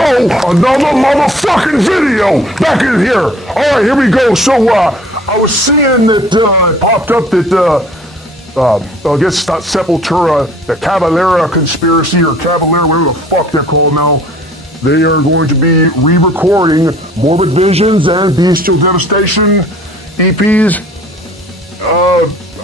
go, another motherfucking video back in here. All right, here we go. So I was seeing that popped up that I guess not Sepultura, the Cavalera Conspiracy or Cavalera, whatever the fuck they're called now. They are going to be re-recording Morbid Visions and Bestial Devastation EPs.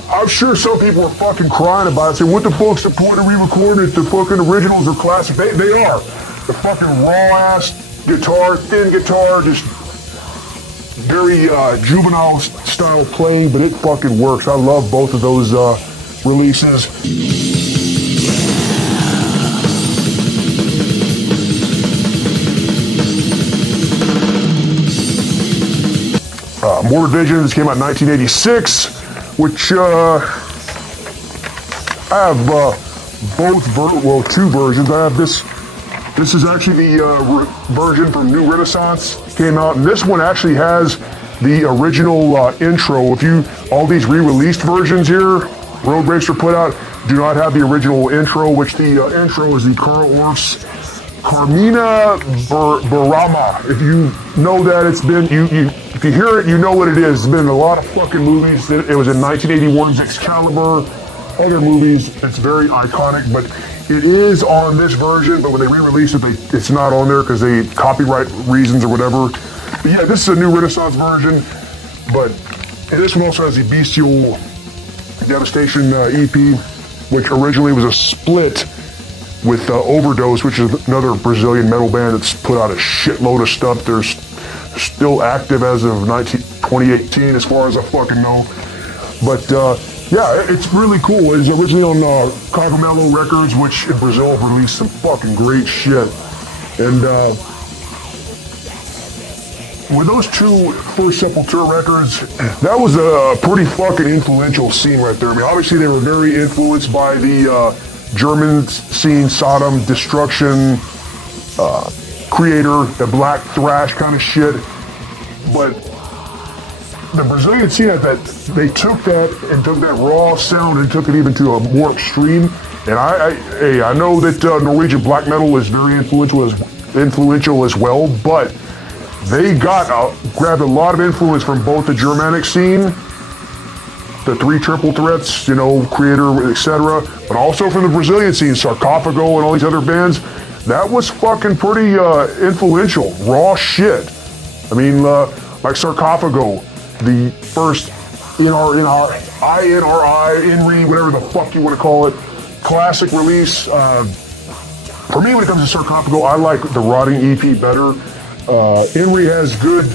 I'm sure some people are fucking crying about it, saying, what the fuck's the point of re-recording it? The fucking originals are classic. They are. The fucking raw-ass guitar, thin guitar, just very juvenile style playing, but it fucking works. I love both of those releases. Morbid Visions came out in 1986, which I have both two versions. I have this is actually the version from New Renaissance, came out, and this one actually has the original intro. All these re-released versions here, Road Racer put out, do not have the original intro, which the intro is the Carl Orff's Carmina Burama. If you know that, it's been, if you hear it, you know what it is. It's been in a lot of fucking movies. It was in 1981's Excalibur, other movies. It's very iconic, but it is on this version, but when they re-release it, it's not on there because they copyright reasons or whatever. But yeah, this is a New Renaissance version, but this one also has the Bestial Devastation EP, which originally was a split with Overdose, which is another Brazilian metal band that's put out a shitload of stuff. They're still active as of 2018, as far as I fucking know. But yeah, it's really cool. It was originally on Cogumelo Records, which in Brazil released some fucking great shit. And with those two first Sepultura records, that was a pretty fucking influential scene right there. I mean, obviously they were very influenced by the German scene, Sodom, Destruction, Creator, the black thrash kind of shit. But the Brazilian scene, they took that and took that raw sound and took it even to a more extreme. And I know that Norwegian black metal is very influential as well, but they grabbed a lot of influence from both the Germanic scene, the Three Triple Threats, Creator, etc., but also from the Brazilian scene, Sarcófago and all these other bands. That was fucking pretty influential, raw shit. I mean, like Sarcófago, the first INRI, whatever the fuck you want to call it, classic release. For me, when it comes to Sarcófago, I like the Rotting EP better. INRI has good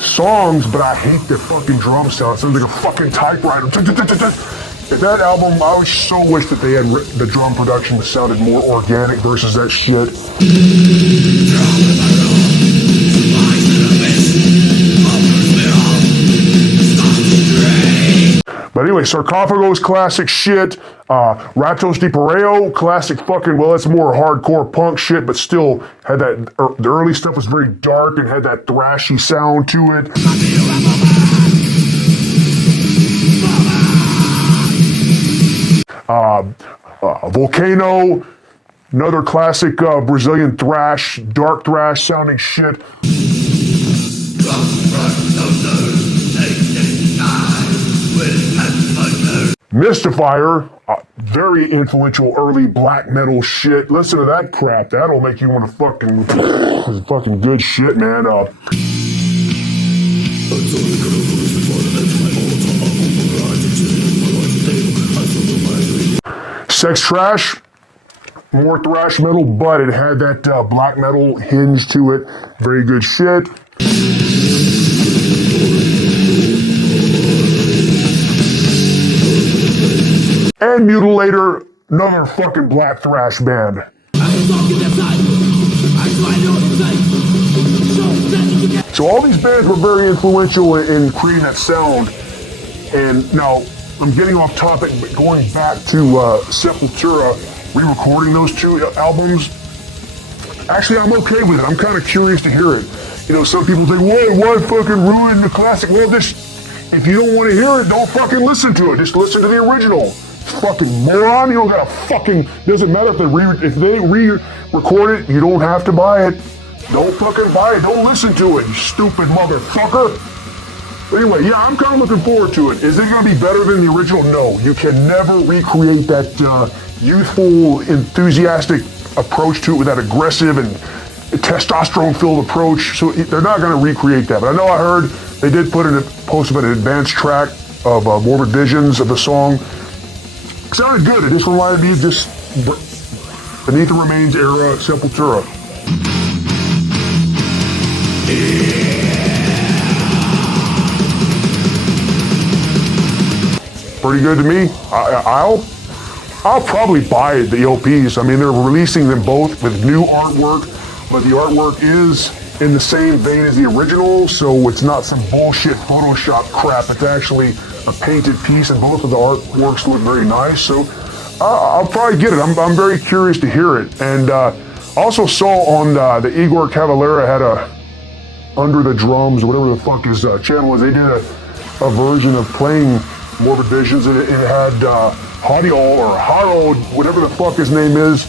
songs, but I hate the fucking drum sound. It sounds like a fucking typewriter. That album, I so wish that they had the drum production that sounded more organic versus that shit. But anyway, Sarcófago is classic shit. Ratos de Pareo, classic fucking, well, it's more hardcore punk shit, but still had that, the early stuff was very dark and had that thrashy sound to it. Volcano, another classic Brazilian thrash, dark thrash sounding shit. Mystifier, very influential early black metal shit. Listen to that crap. That'll make you want to fucking good shit, man. Sex Trash, more thrash metal, but it had that black metal hinge to it. Very good shit. And Mutilator, another fucking black thrash band. So all these bands were very influential in creating that sound. And now, I'm getting off topic, but going back to Sepultura, re-recording those two albums, actually I'm okay with it. I'm kind of curious to hear it. Some people think, why fucking ruin the classic? Well, if you don't want to hear it, don't fucking listen to it. Just listen to the original. Fucking moron, you don't gotta fucking, doesn't matter if they re-record it, you don't have to buy it. Don't fucking buy it. Don't listen to it, you stupid motherfucker. Anyway, yeah, I'm kind of looking forward to it. Is it going to be better than the original? No. You can never recreate that youthful, enthusiastic approach to it with that aggressive and testosterone-filled approach. So they're not going to recreate that. But I know I heard they did put in a post of an advanced track of Morbid Visions of the song. It sounded good. It just reminded me of just Beneath the Remains era Sepultura. Pretty good to me. I'll probably buy the LPs. I mean, they're releasing them both with new artwork, but the artwork is in the same vein as the original, so it's not some bullshit Photoshop crap. It's actually a painted piece, and both of the artworks look very nice. So I'll probably get it. I'm very curious to hear it. And also saw on the Igor Cavalera had a Under the Drums, whatever the fuck his channel is. They did a version of playing Morbid Visions, and it had Hadiol or Harold, whatever the fuck his name is.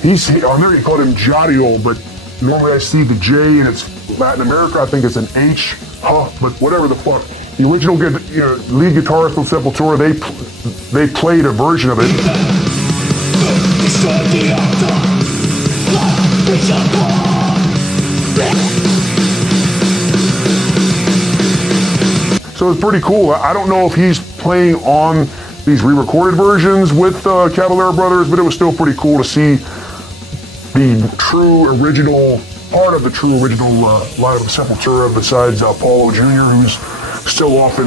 He's on there. He called him Jadiol, but normally I see the J, and it's Latin America. I think it's an H, but whatever the fuck. The original lead guitarist from Sepultura, they played a version of it. So it's pretty cool. I don't know if he's playing on these re-recorded versions with Cavalera Brothers, but it was still pretty cool to see the true original, part of the true original lineup of Sepultura, besides Paulo Jr., who's still off in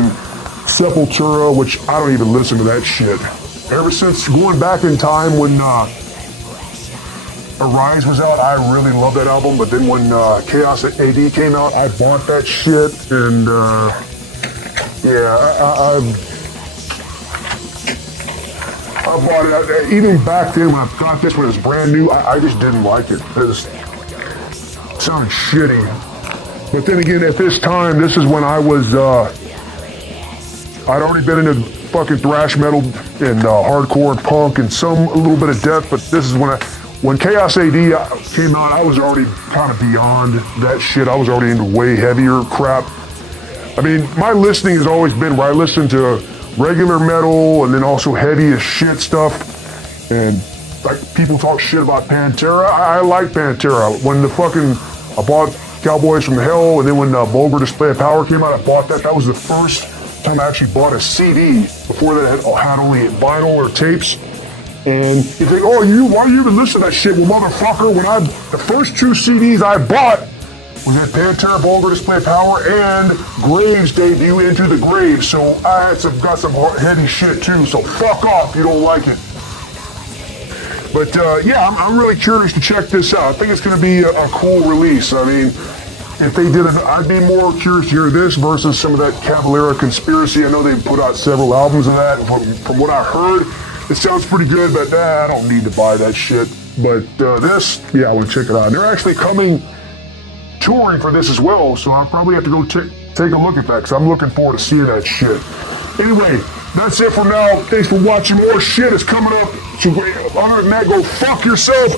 Sepultura, which I don't even listen to that shit. Ever since going back in time when Arise was out, I really loved that album, but then when Chaos AD came out, I bought that shit, and I bought it. Even back then when I got this when it was brand new, I just didn't like it. It sounded shitty. But then again, at this time, this is when I was, I'd already been into fucking thrash metal and hardcore and punk and a little bit of death, but this is when Chaos AD came out, I was already kind of beyond that shit. I was already into way heavier crap. I mean, my listening has always been where I listen to regular metal and then also heavy as shit stuff. And like people talk shit about Pantera. I like Pantera. When I bought Cowboys from Hell, and then when Vulgar Display of Power came out, I bought that. That was the first time I actually bought a CD. Before that, I had only vinyl or tapes. And you think, why you even listen to that shit? Well, motherfucker, the first two CDs I bought was that Pantera, Vulgar Display of Power, and Graves' debut, Into the Grave. So I got some heavy shit too, so fuck off if you don't like it. But I'm really curious to check this out. I think it's going to be a cool release. I mean, if they did it, I'd be more curious to hear this versus some of that Cavalera Conspiracy. I know they've put out several albums of that. From what I heard, it sounds pretty good, but I don't need to buy that shit. But this, I want to check it out. And they're actually touring for this as well, so I'll probably have to go take a look at that, because I'm looking forward to seeing that shit. Anyway, that's it for now. Thanks for watching. More shit is coming up. So other than that, go fuck yourself.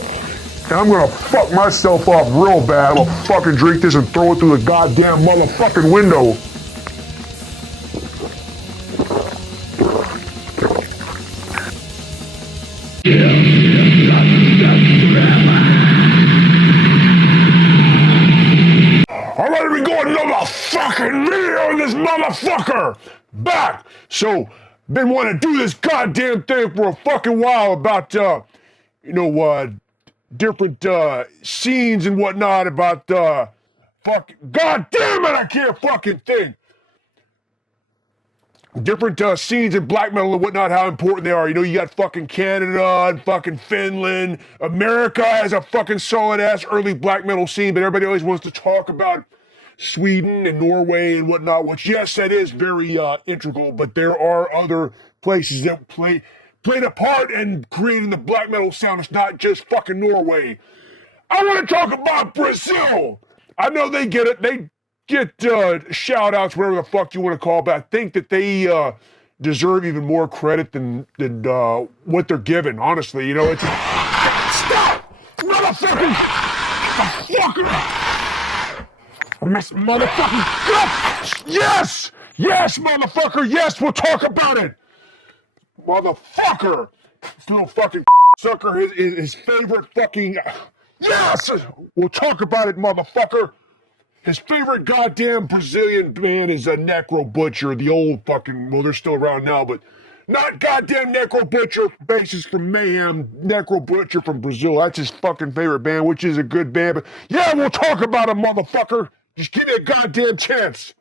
And I'm gonna fuck myself up real bad. I'm gonna fucking drink this and throw it through the goddamn motherfucking window. I'm ready to go another fucking video on this motherfucker! Back! So, been wanting to do this goddamn thing for a fucking while about, different scenes and whatnot about, god damn it, I can't fucking think! Different scenes in black metal and whatnot, how important they are. You got fucking Canada and fucking Finland. America has a fucking solid-ass early black metal scene, but everybody always wants to talk about Sweden and Norway and whatnot, which, yes, that is very integral, but there are other places that played a part in creating the black metal sound. It's not just fucking Norway. I want to talk about Brazil. I know they get it. They get shout-outs, whatever the fuck you want to call it, but I think that they deserve even more credit than what they're given, honestly. It's... Stop! Motherfucking... motherfucker! Motherfucker! Yes! Yes, motherfucker! Yes, we'll talk about it! Motherfucker! This little fucking sucker, his favorite fucking... Yes! We'll talk about it, motherfucker! His favorite goddamn Brazilian band is a Necrobutcher, the old fucking... Well, they're still around now, but... Not goddamn Necrobutcher, bassist from Mayhem, Necrobutcher from Brazil. That's his fucking favorite band, which is a good band. But yeah, we'll talk about him, motherfucker. Just give me a goddamn chance.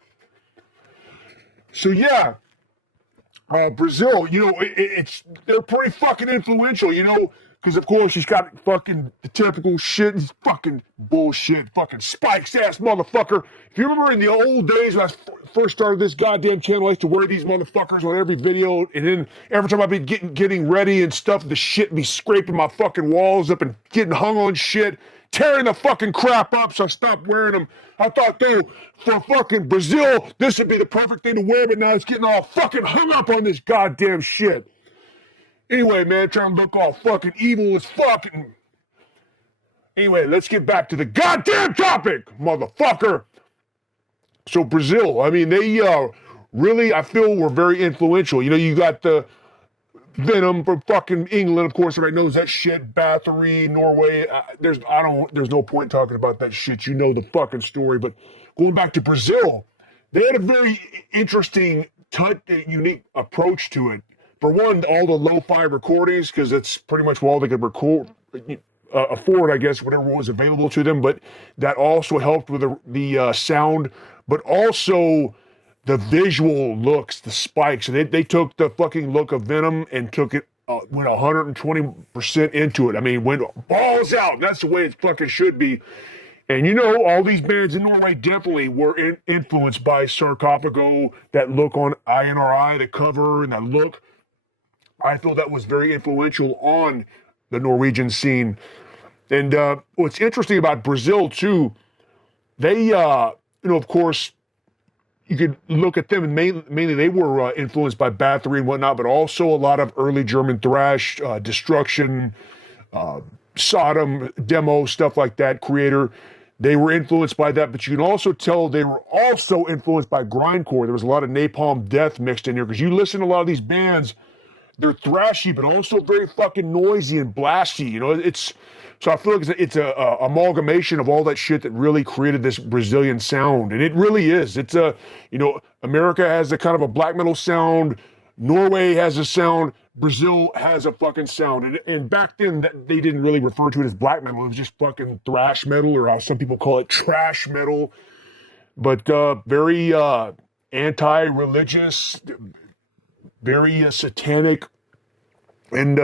So yeah, Brazil, you know, they're pretty fucking influential, you know, because of course he's got fucking the typical shit, he's fucking bullshit, fucking spikes ass motherfucker. If you remember in the old days when I first started this goddamn channel, I used to wear these motherfuckers on every video, and then every time I'd be getting ready and stuff, the shit be scraping my fucking walls up and getting hung on shit, tearing the fucking crap up, so I stopped wearing them. I thought, dude, for fucking Brazil, this would be the perfect thing to wear, but now it's getting all fucking hung up on this goddamn shit. Anyway, man, trying to look all fucking evil as fucking... Anyway, let's get back to the goddamn topic, motherfucker. So Brazil, I mean, they really, I feel, were very influential. You know, you got the Venom from fucking England, of course, everybody knows that shit. Bathory, Norway. There's no point talking about that shit. You know the fucking story. But going back to Brazil, they had a very interesting, unique approach to it. For one, all the lo-fi recordings, because it's pretty much all they could record, afford, I guess, whatever was available to them. But that also helped with the sound, but also the visual looks, the spikes. And they took the fucking look of Venom and took it, went 120% into it. I mean, went balls out. That's the way it fucking should be. And you know, all these bands in Norway definitely were influenced by Sarcófago, that look on INRI, the cover and that look. I feel that was very influential on the Norwegian scene. And what's interesting about Brazil, too, they, you know, of course, you could look at them, and mainly they were influenced by Bathory and whatnot, but also a lot of early German thrash, Destruction, Sodom, Demo, stuff like that, Creator. They were influenced by that, but you can also tell they were also influenced by grindcore. There was a lot of Napalm Death mixed in here, because you listen to a lot of these bands, they're thrashy, but also very fucking noisy and blasty. You know, so I feel like it's a amalgamation of all that shit that really created this Brazilian sound. And it really is. It's you know, America has a kind of a black metal sound. Norway has a sound. Brazil has a fucking sound. And back then, they didn't really refer to it as black metal. It was just fucking thrash metal, or how some people call it trash metal. But very anti-religious, very satanic, and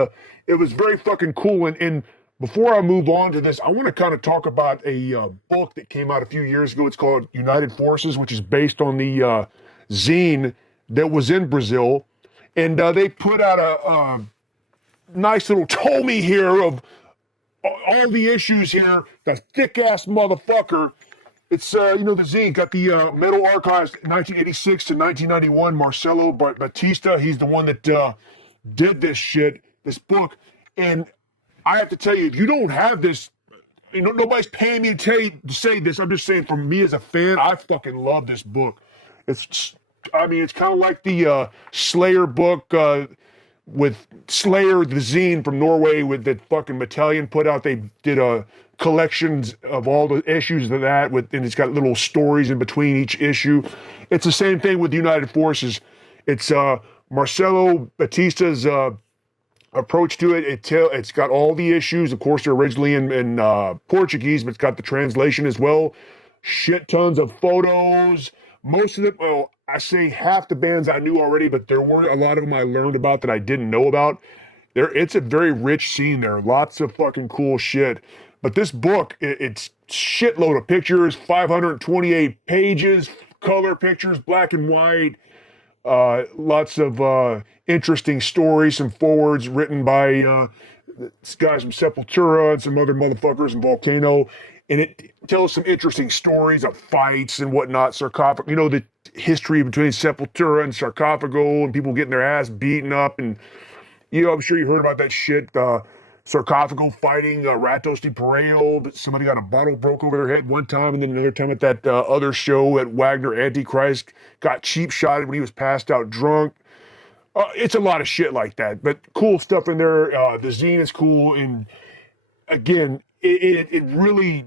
it was very fucking cool. And before I move on to this, I want to kind of talk about a book that came out a few years ago. It's called United Forces, which is based on the zine that was in Brazil. And they put out a nice little tome here of all the issues here. The thick-ass motherfucker. It's, you know, the zine got the Metal Archives 1986 to 1991. Marcelo Batista, he's the one that did this shit, this book. And I have to tell you, if you don't have this, you know, nobody's paying me to say this. I'm just saying, for me as a fan, I fucking love this book. I mean, it's kind of like the Slayer book with Slayer, the zine from Norway, with that fucking Battalion put out. They did a collections of all the issues of that, and it's got little stories in between each issue. It's the same thing with United Forces. It's Marcelo Batista's approach to it. It's got all the issues. Of course, they're originally in Portuguese, but it's got the translation as well. Shit tons of photos. Most of them, well, I say half the bands I knew already, but there were a lot of them I learned about that I didn't know about. It's a very rich scene there. Lots of fucking cool shit. But this book, it's shitload of pictures, 528 pages, color pictures, black and white, lots of interesting stories, some forwards written by guys from Sepultura and some other motherfuckers in Volcano. And it tells some interesting stories of fights and whatnot. Sarcófago, you know, the history between Sepultura and Sarcófago and people getting their ass beaten up. And, you know, I'm sure you heard about that shit. Sarcófago fighting Ratos de Pareo, but somebody got a bottle broke over their head one time, and then another time at that other show at Wagner Antichrist got cheap shotted when he was passed out drunk. It's a lot of shit like that, but cool stuff in there. The zine is cool, and again, it really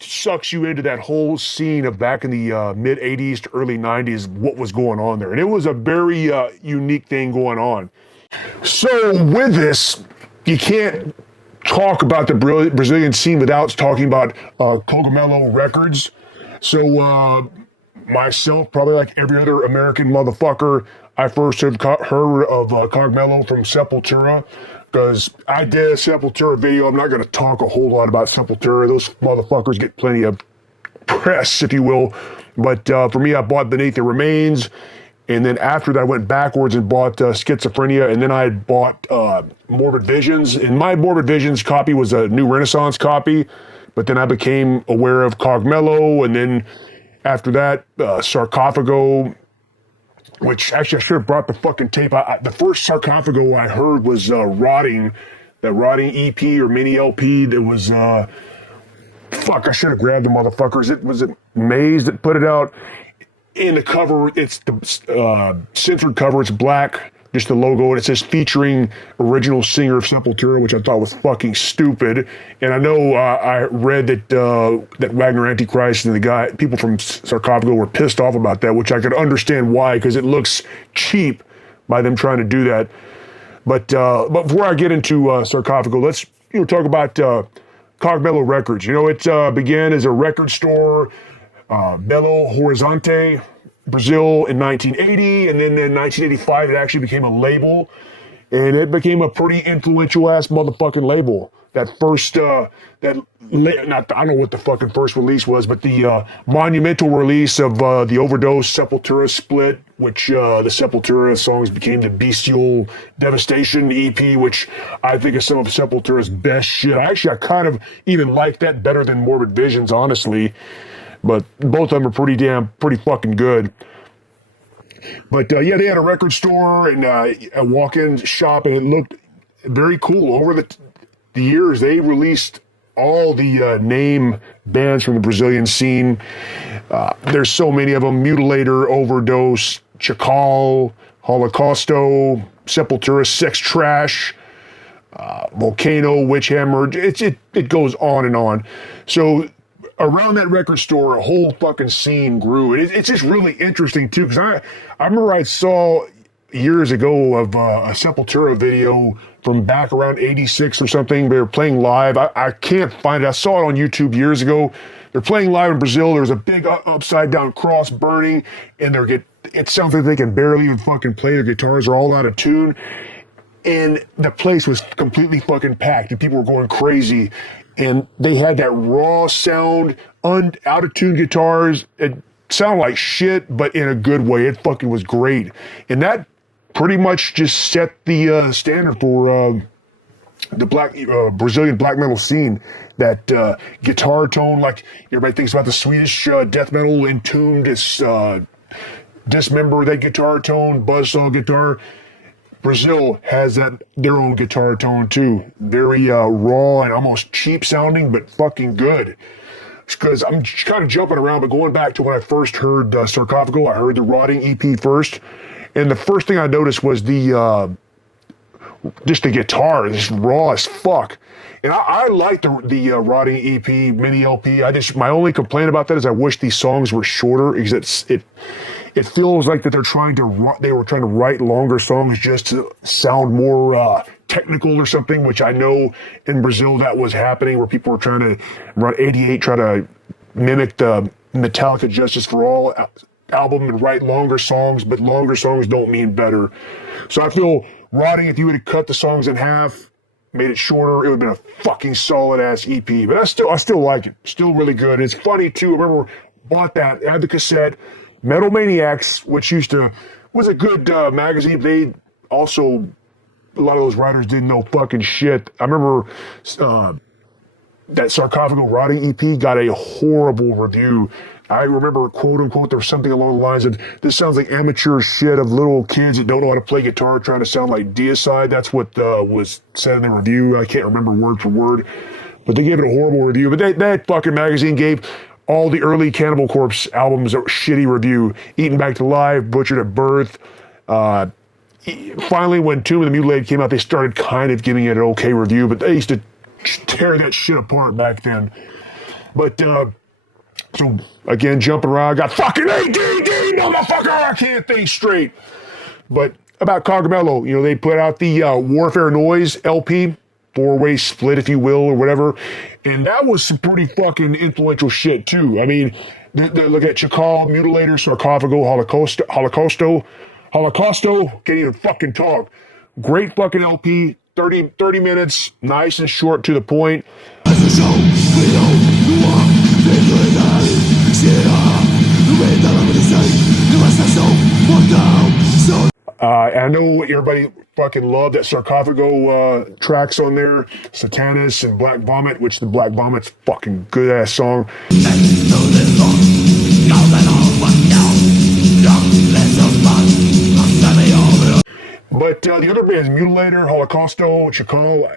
sucks you into that whole scene of back in the mid 80s to early 90s, what was going on there. And it was a very unique thing going on. So with this, you can't talk about the Brazilian scene without talking about Cogumelo Records. So myself, probably like every other American motherfucker, I first heard of Cogumelo from Sepultura, because I did a Sepultura video. I'm not going to talk a whole lot about Sepultura. Those motherfuckers get plenty of press, if you will. But for me, I bought Beneath the Remains. And then after that, I went backwards and bought Schizophrenia. And then I had bought Morbid Visions. And my Morbid Visions copy was a New Renaissance copy. But then I became aware of Cogumelo. And then after that, Sarcófago, which actually I should have brought the fucking tape. The first Sarcófago I heard was Rotting, that Rotting EP or mini LP. That was, fuck, I should have grabbed the motherfuckers. Was it Maze that put it out? In the cover, it's the censored cover. It's black, just the logo, and it says featuring original singer of Sepultura, which I thought was fucking stupid. And I know I read that Wagner Antichrist and people from Sarcófago were pissed off about that, which I could understand why, because it looks cheap by them trying to do that. But before I get into Sarcófago, let's talk about Cogumelo Records. It began as a record store. Belo Horizonte, Brazil in 1980, and then in 1985 it actually became a label, and it became a pretty influential ass motherfucking label. That first, I don't know what the fucking first release was, but the monumental release of the Overdose Sepultura split, which the Sepultura songs became the Bestial Devastation EP, which I think is some of Sepultura's best shit. I kind of even like that better than Morbid Visions, honestly. But both of them are pretty fucking good. But yeah, they had a record store and a walk-in shop, and it looked very cool. Over the years, they released all the name bands from the Brazilian scene. There's so many of them: Mutilator, Overdose, Chakal, Holocausto, Sepultura, Sex Trash, Volcano, Witchhammer. It goes on and on. So around that record store, a whole fucking scene grew. And it's just really interesting, too, because I remember I saw years ago of a Sepultura video from back around 86 or something. They were playing live. I can't find it. I saw it on YouTube years ago. They're playing live in Brazil. There's a big upside-down cross burning, and it sounds like they can barely even fucking play. Their guitars are all out of tune. And the place was completely fucking packed, and people were going crazy. And they had that raw sound, out-of-tune guitars. It sounded like shit, but in a good way. It fucking was great. And that pretty much just set the standard for the Brazilian black metal scene. That guitar tone, like everybody thinks about the Swedish death metal Entombed, Dismember, that guitar tone, buzzsaw guitar. Brazil has their own guitar tone too. Very raw and almost cheap sounding, but fucking good. Because I'm kind of jumping around, but going back to when I first heard Sarcófago, I heard the Rotting EP first. And the first thing I noticed was just the guitar, just raw as fuck. And I like the Rotting EP, mini LP. My only complaint about that is I wish these songs were shorter, because it feels like that they were trying to write longer songs just to sound more technical or something, which I know in Brazil that was happening, where people were trying to run 88, try to mimic the Metallica Justice for All album and write longer songs, but longer songs don't mean better. So I feel Rotting, if you would have cut the songs in half, made it shorter, it would have been a fucking solid ass EP. But I still like it. Still really good. And it's funny too. I remember bought that, had the cassette. Metal Maniacs, which was a good magazine. They also, a lot of those writers didn't know fucking shit. I remember that Sarcófago Rotting EP got a horrible review. I remember, quote unquote, there was something along the lines of, this sounds like amateur shit of little kids that don't know how to play guitar trying to sound like Deicide. That's what was said in the review. I can't remember word for word, but they gave it a horrible review. But that fucking magazine gave all the early Cannibal Corpse albums a shitty review. Eaten Back to Life, Butchered at Birth. Finally, when Tomb of the Mutilated came out, they started kind of giving it an okay review, but they used to tear that shit apart back then. But, so, again, jumping around, I got fucking ADD, motherfucker, I can't think straight. But about Cogumelo, you know, they put out the Warfare Noise LP, four-way split, if you will, or whatever, and that was some pretty fucking influential shit, too. I mean, look at Chakal, Mutilator, Sarcófago, Holocausto, can't even fucking talk. Great fucking LP, 30 minutes, nice and short, to the point. I know everybody fucking loved that Sarcófago tracks on there, Satanus and Black Vomit, which the Black Vomit's fucking good ass song. But the other bands, Mutilator, Holocausto, Chakal,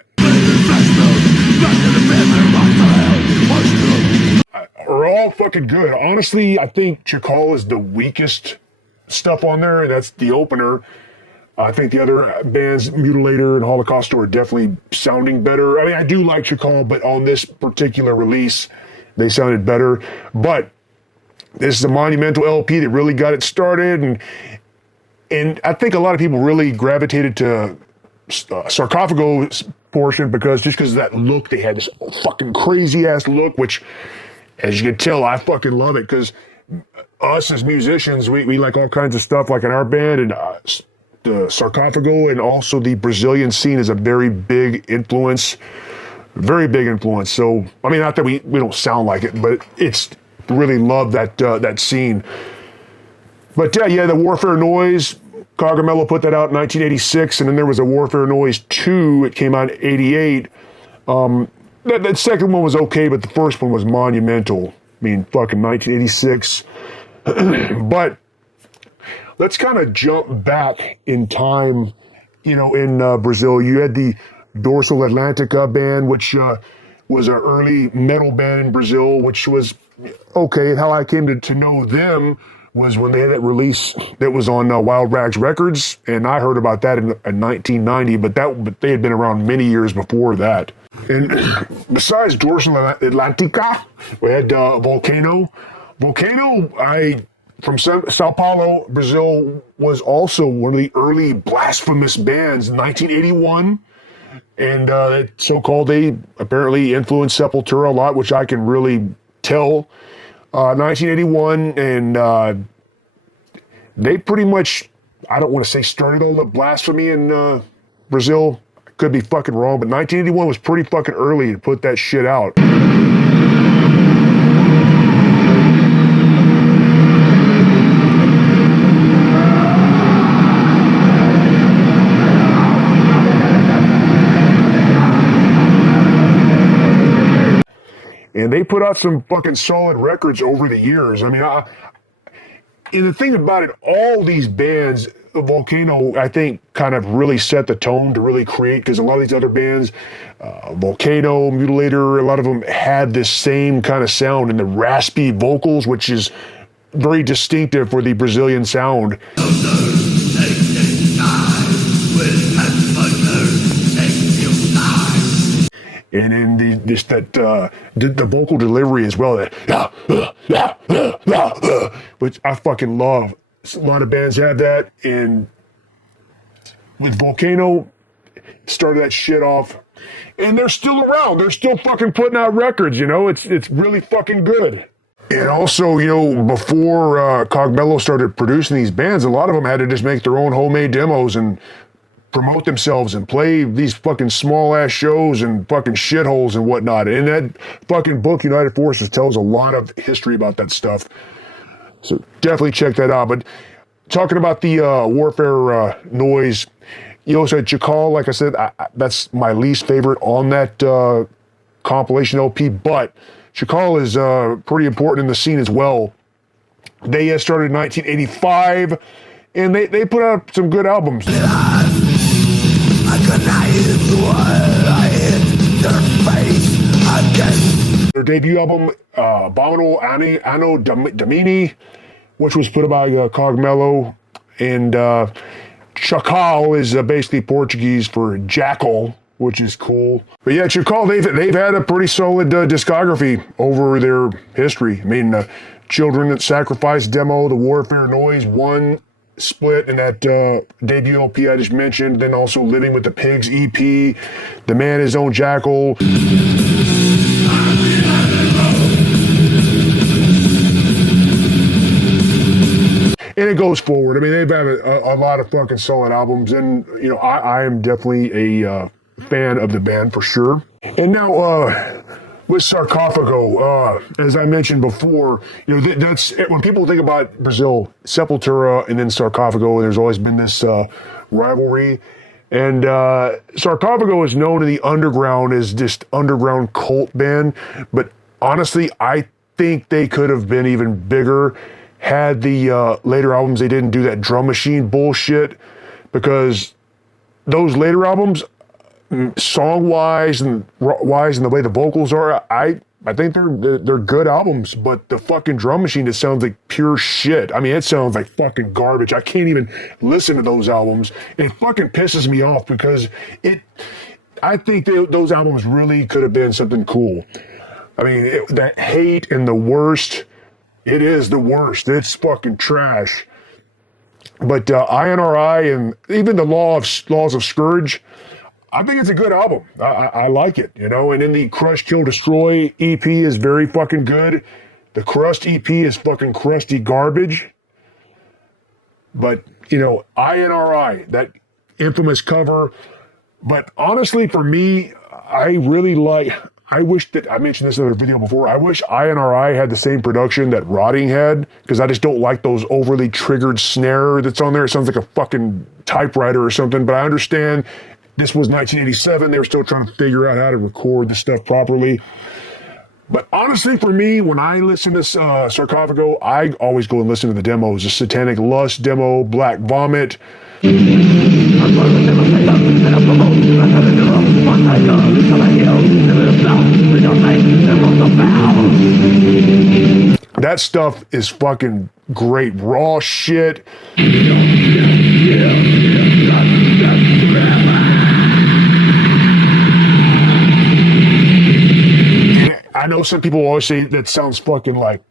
are all fucking good. Honestly, I think Chakal is the weakest stuff on there, and that's the opener. I think the other bands, Mutilator and Holocausto, are definitely sounding better. I mean, I do like Chakal, but on this particular release, they sounded better. But this is a monumental LP that really got it started, and I think a lot of people really gravitated to Sarcophago's portion because of that look. They had this fucking crazy ass look, which, as you can tell, I fucking love it because us as musicians, we like all kinds of stuff like in our band, and the Sarcophago and also the Brazilian scene is a very big influence. Very big influence. So, I mean, not that we don't sound like it, but it's really love that scene. But yeah, the Warfare Noise, Cogumelo put that out in 1986, and then there was a Warfare Noise 2. It came out in 88. That second one was okay, but the first one was monumental. I mean, fucking 1986. But let's kind of jump back in time. You know, in Brazil, you had the Dorsal Atlantica band, which was an early metal band in Brazil, which was okay. And how I came to know them was when they had that release that was on Wild Rags Records, and I heard about that in 1990, but they had been around many years before that. And besides Dorsal Atlantica, we had Volcano. Volcano, from Sao Paulo, Brazil, was also one of the early blasphemous bands in 1981. And so-called, they apparently influenced Sepultura a lot, which I can really tell. 1981, and they pretty much, I don't want to say started all the blasphemy in Brazil. I could be fucking wrong, but 1981 was pretty fucking early to put that shit out. And they put out some fucking solid records over the years. I mean, and the thing about it, all these bands, Volcano, I think, kind of really set the tone to really create, because a lot of these other bands, Volcano, Mutilator, a lot of them had this same kind of sound and the raspy vocals, which is very distinctive for the Brazilian sound. And then the vocal delivery as well, which I fucking love. A lot of bands have that, and with Volcano, started that shit off, and they're still around. They're still fucking putting out records, you know? It's really fucking good. And also, you know, before Cogumelo started producing these bands, a lot of them had to just make their own homemade demos and promote themselves and play these fucking small-ass shows and fucking shitholes and whatnot. And that fucking book, United Forces, tells a lot of history about that stuff. So definitely check that out. But talking about the Warfare Noise, you also had Chakal, like I said, that's my least favorite on that compilation LP, but Chakal is pretty important in the scene as well. They started in 1985, and they put out some good albums. Their debut album, Abominable Anno Domini, which was put out by Cogumelo, and Chakal is basically Portuguese for jackal, which is cool. But yeah, Chakal, they've had a pretty solid discography over their history. I mean, Children That Sacrifice demo, the Warfare Noise, one split in that debut LP I just mentioned, then also Living with the Pigs EP, The Man His Own Jackal. And it goes forward. I mean, they've had a lot of fucking solid albums, and you know, I am definitely a fan of the band for sure. And now, with Sarcófago, as I mentioned before, you know, that's when people think about Brazil, Sepultura, and then Sarcófago. There's always been this rivalry, and Sarcófago is known in the underground as just underground cult band. But honestly, I think they could have been even bigger had the later albums they didn't do that drum machine bullshit, because those later albums, song wise and the way the vocals are, I think they're good albums, but the fucking drum machine just sounds like pure shit. I mean, it sounds like fucking garbage. I can't even listen to those albums. It fucking pisses me off because I think those albums really could have been something cool. I mean, that Hate and the Worst, it is the worst. It's fucking trash. But INRI and even the Laws of Scourge, I think it's a good album. I like it, you know. And then the Crush, Kill, Destroy EP is very fucking good. The Crust EP is fucking crusty garbage. But, you know, INRI, that infamous cover. But honestly, for me, I wish that, I mentioned this in a video before, I wish INRI had the same production that Rotting had, because I just don't like those overly triggered snare that's on there. It sounds like a fucking typewriter or something, but I understand this was 1987. They were still trying to figure out how to record this stuff properly. But honestly, for me, when I listen to Sarcófago, I always go and listen to the demos. The Satanic Lust demo, Black Vomit. That stuff is fucking great. Raw shit. I know some people always say that sounds fucking like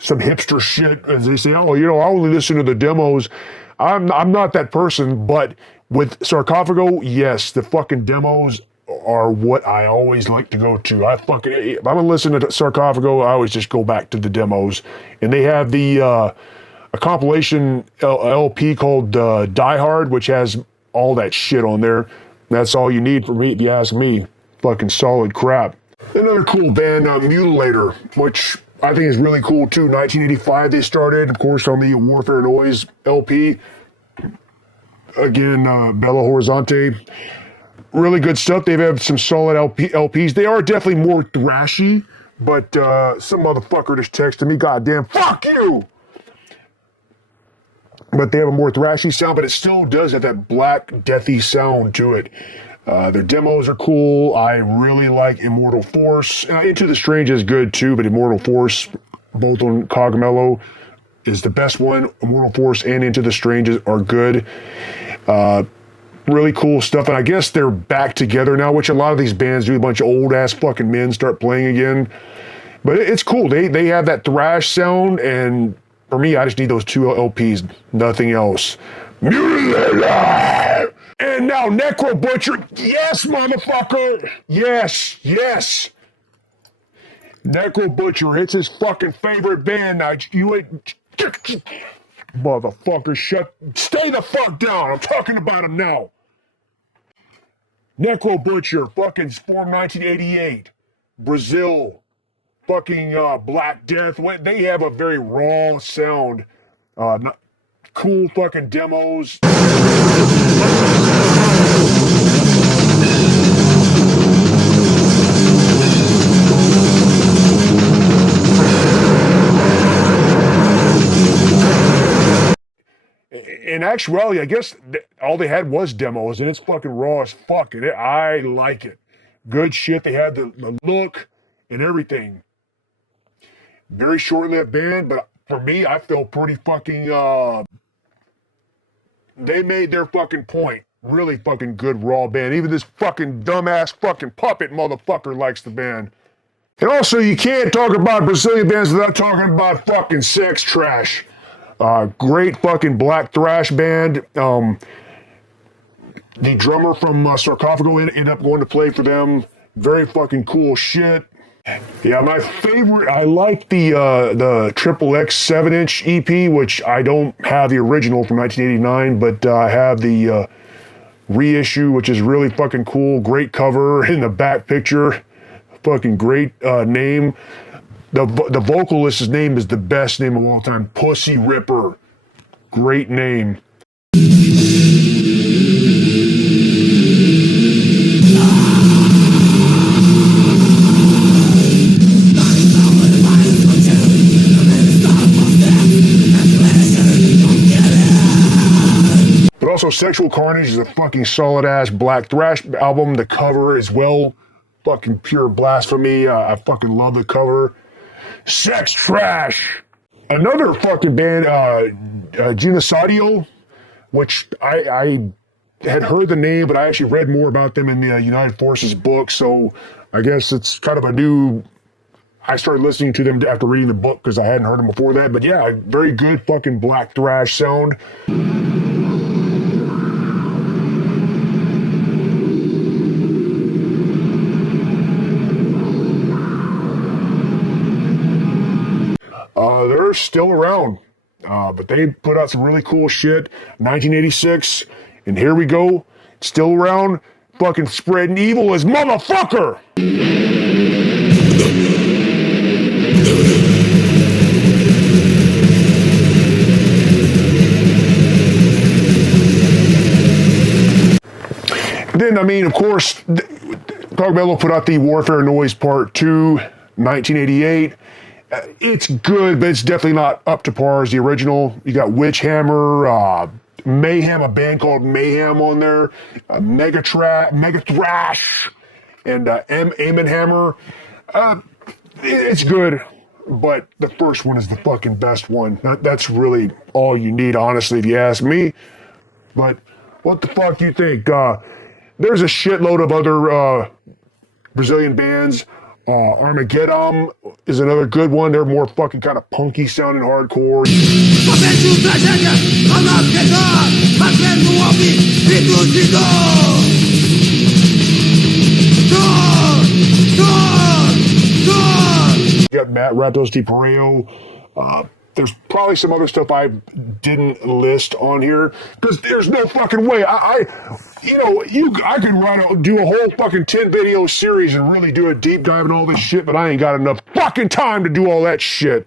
some hipster shit, as they say, oh, you know, I only listen to the demos. I'm not that person, but with Sarcófago, yes, the fucking demos are what I always like to go to. If I'm gonna listen to Sarcófago, I always just go back to the demos. And they have a compilation LP called Die Hard, which has all that shit on there. That's all you need for me, if you ask me. Fucking solid crap. Another cool band, Mutilator, which I think is really cool too. 1985 they started, of course, on the Warfare Noise LP. Again, Bella Horizonte. Really good stuff. They've had some solid LPs. They are definitely more thrashy, but some motherfucker just texted me, goddamn, fuck you! But they have a more thrashy sound, but it still does have that black, deathy sound to it. Their demos are cool. I really like Immortal Force. Into the Strange is good too, but Immortal Force, both on Cogumelo, is the best one. Immortal Force and Into the Strange are good. Really cool stuff. And I guess they're back together now, which a lot of these bands do. A bunch of old ass fucking men start playing again. But it's cool. They have that thrash sound, and for me, I just need those two LPs, nothing else. Mutilator! And now Necrobutcher. Yes, motherfucker. Yes. Necrobutcher. It's his fucking favorite band. Now you ain't. Motherfucker, stay the fuck down. I'm talking about him now. Necrobutcher, fucking formed 1988. Brazil. Fucking Black Death. They have a very raw sound. Cool fucking demos. in actuality, I guess all they had was demos, and it's fucking raw as fuck. And I like it. Good shit. They had the look and everything. Very short-lived band, but for me, I feel pretty fucking, they made their fucking point. Really fucking good raw band. Even this fucking dumbass fucking puppet motherfucker likes the band. And also, you can't talk about Brazilian bands without talking about fucking sex trash. Great fucking black thrash band. The drummer from Sarcófago ended up going to play for them. Very fucking cool shit. Yeah, my favorite, I like the Triple X 7-inch EP, which I don't have the original from 1989, but I have the reissue, which is really fucking cool. Great cover in the back picture. Fucking great name. The vocalist's name is the best name of all time. Pussy Ripper. Great name. But also, Sexual Carnage is a fucking solid-ass black thrash album. The cover is well fucking pure blasphemy. I fucking love the cover. Sex trash. Another fucking band, Genocidal, which I had heard the name, but I actually read more about them in the United Forces book, so I guess it's kind of a new... I started listening to them after reading the book because I hadn't heard them before that, but yeah, very good fucking black thrash sound. They're still around, but they put out some really cool shit. 1986, and here we go, still around, fucking spreading evil as motherfucker. Then, I mean, of course, Cogumelo put out the Warfare Noise Part 2, 1988. It's good, but it's definitely not up to par as the original. You got Witchhammer, Mayhem, a band called Mayhem on there, Mega Thrash, and Amen Hammer. It's good, but the first one is the fucking best one. That's really all you need, honestly, if you ask me. But what the fuck do you think? There's a shitload of other Brazilian bands. Armageddon is another good one. They're more fucking kind of punky sounding hardcore. You got Matt Ratos de Pareo. There's probably some other stuff I didn't list on here because there's no fucking way. I could do a whole fucking 10 video series and really do a deep dive in all this shit, but I ain't got enough fucking time to do all that shit.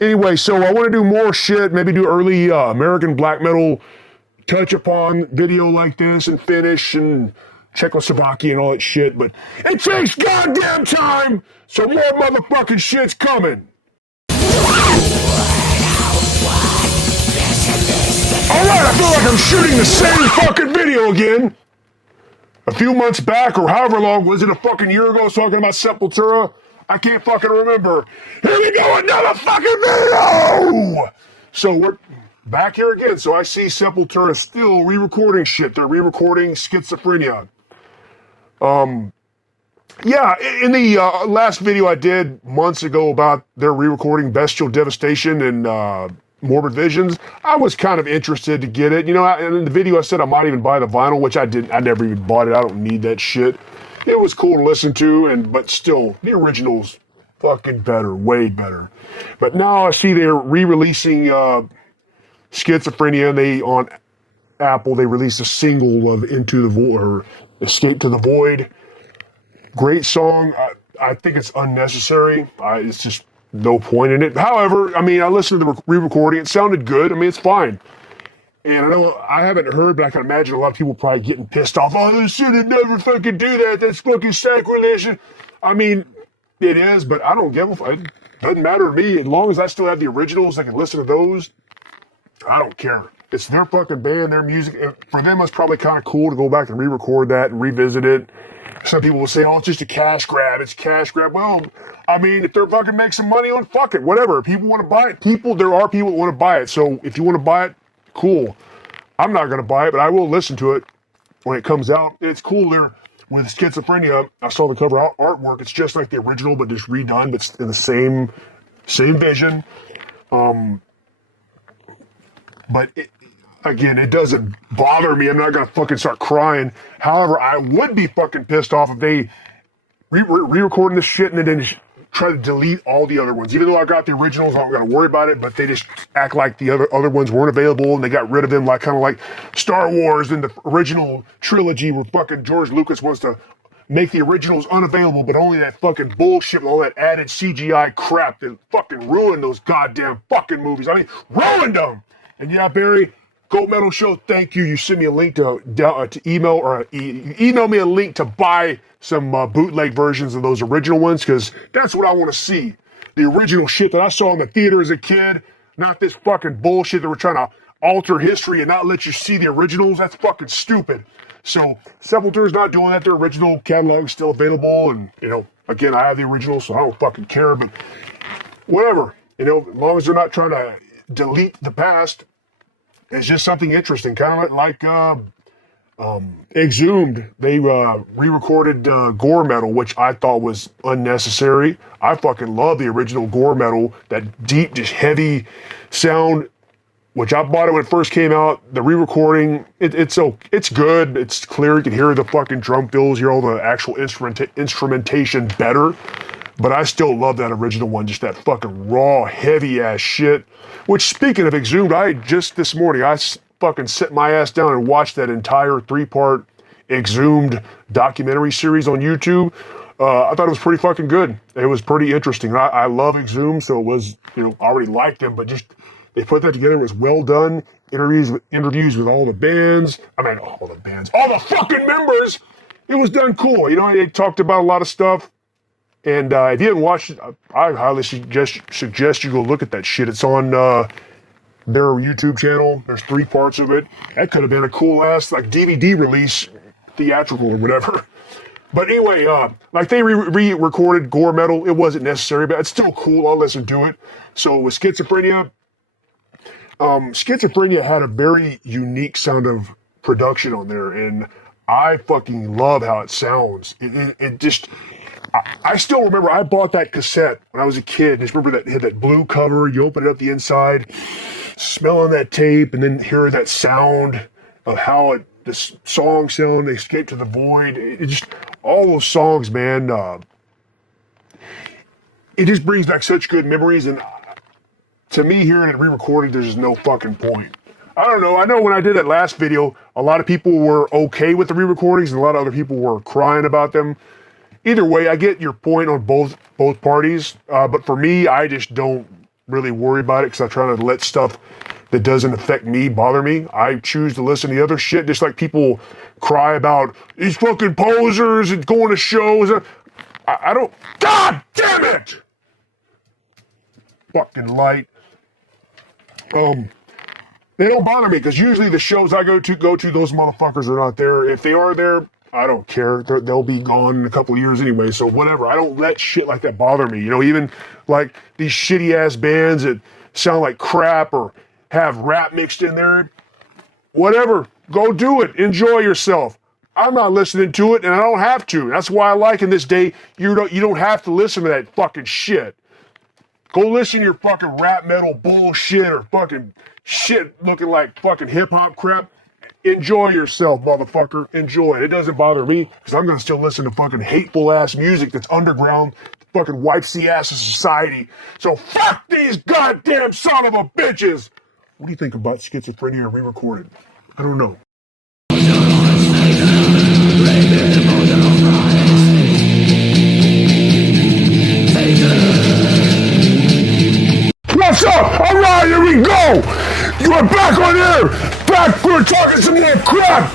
Anyway, so I want to do more shit, maybe do early American black metal touch upon video like this and finish and Czechoslovakia and all that shit, but it takes goddamn time, so more motherfucking shit's coming. Alright, I feel like I'm shooting the same fucking video again. A few months back, or however long, was it a fucking year ago, talking about Sepultura? I can't fucking remember. Here we go, another fucking video! So we're back here again, so I see Sepultura still re-recording shit. They're re-recording Schizophrenia. Yeah, in the last video I did months ago about their re-recording Bestial Devastation and Morbid Visions, I was kind of interested to get it. You know, and in the video I said I might even buy the vinyl, which I didn't. I never even bought it. I don't need that shit. It was cool to listen to, but still, the original's fucking better, way better. But now I see they're re-releasing Schizophrenia, and on Apple, they released a single of Into the Void, or Escape to the Void. Great song. I think it's unnecessary. It's just no point in it. However, I mean, I listened to the re-recording. It sounded good. I mean, it's fine. And I know I haven't heard, but I can imagine a lot of people probably getting pissed off. Oh, they should have never fucking do that. That's fucking sacrilege. I mean, it is, but I don't give a fuck. It doesn't matter to me. As long as I still have the originals, I can listen to those. I don't care. It's their fucking band, their music. For them, it's probably kind of cool to go back and re-record that and revisit it. Some people will say, oh, it's just a cash grab. It's a cash grab. Well, I mean, if they're fucking make some money on, fuck it, whatever. If people want to buy it, there are people that want to buy it. So if you want to buy it, cool. I'm not going to buy it, but I will listen to it when it comes out. It's cool there with Schizophrenia. I saw the cover artwork. It's just like the original, but just redone, but in the same vision. But again, it doesn't bother me. I'm not going to fucking start crying. However, I would be fucking pissed off if they re-recording this shit and then just try to delete all the other ones. Even though I got the originals, I'm not going to worry about it, but they just act like the other ones weren't available and they got rid of them, like kind of like Star Wars and the original trilogy where fucking George Lucas wants to make the originals unavailable, but only that fucking bullshit, all that added CGI crap that fucking ruined those goddamn fucking movies. I mean, ruined them! And yeah, Barry, Gold Medal Show, thank you. You sent me a link to email, or email me a link to buy some bootleg versions of those original ones, because that's what I want to see. The original shit that I saw in the theater as a kid, not this fucking bullshit that we're trying to alter history and not let you see the originals. That's fucking stupid. So Sepultura's not doing that. Their original catalog's still available, and, you know, again, I have the original, so I don't fucking care, but whatever. You know, as long as they're not trying to delete the past, it's just something interesting, kind of like Exhumed. They re-recorded Gore Metal, which I thought was unnecessary. I fucking love the original Gore Metal, that deep, just heavy sound, which I bought it when it first came out. The re-recording, it's good. It's clear. You can hear the fucking drum fills, hear all the actual instrumentation better. But I still love that original one, just that fucking raw, heavy-ass shit. Which, speaking of Exhumed, just this morning, I fucking set my ass down and watched that entire 3-part Exhumed documentary series on YouTube. I thought it was pretty fucking good. It was pretty interesting. I love Exhumed, so it was, you know, I already liked them, but just, they put that together. It was well done. Interviews with all the bands. I mean, all the fucking members. It was done cool. You know, they talked about a lot of stuff. And if you haven't watched it, I highly suggest you go look at that shit. It's on their YouTube channel. There's 3 parts of it. That could have been a cool ass like DVD release, theatrical or whatever. But anyway, like they re-recorded Gore Metal. It wasn't necessary, but it's still cool. I'll listen to it. So with Schizophrenia, Schizophrenia had a very unique sound of production on there, and I fucking love how it sounds. It just... I still remember I bought that cassette when I was a kid. Just remember that it had that blue cover. You open it up the inside, smelling that tape, and then hear that sound of how the song sound, Escape to the Void. It just, all those songs, man, it just brings back such good memories. And to me, hearing it re-recorded, there's just no fucking point. I don't know. I know when I did that last video, a lot of people were okay with the re-recordings, and a lot of other people were crying about them. Either way, I get your point on both parties, but for me, I just don't really worry about it because I try to let stuff that doesn't affect me bother me. I choose to listen to the other shit, just like people cry about these fucking posers and going to shows. I don't... God damn it! Fucking light. They don't bother me because usually the shows I go to, those motherfuckers are not there. If they are there, I don't care. They'll be gone in a couple of years anyway, so whatever. I don't let shit like that bother me. You know, even like these shitty ass bands that sound like crap or have rap mixed in there. Whatever. Go do it. Enjoy yourself. I'm not listening to it, and I don't have to. That's why I like in this day, you don't have to listen to that fucking shit. Go listen to your fucking rap metal bullshit or fucking shit looking like fucking hip-hop crap. Enjoy yourself, motherfucker. Enjoy it. It doesn't bother me because I'm going to still listen to fucking hateful ass music that's underground, fucking wipes the ass of society. So fuck these goddamn son of a bitches. What do you think about Schizophrenia re-recorded? I don't know. What's up? All right, here we go. You are back on air. Back, we're talking some more crap.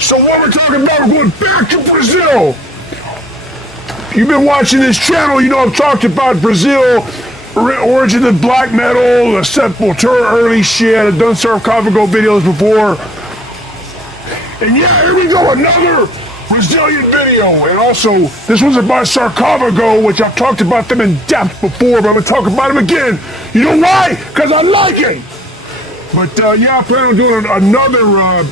So what we're talking about, we're going back to Brazil. You've been watching this channel, you know I've talked about Brazil origin of black metal, the Sepultura early shit. I've done Sarcófago videos before. And yeah, here we go, another Brazilian video. And also, this one's about Sarcófago, which I've talked about them in depth before, but I'm going to talk about them again. You know why? Because I like it. But yeah, I plan on doing another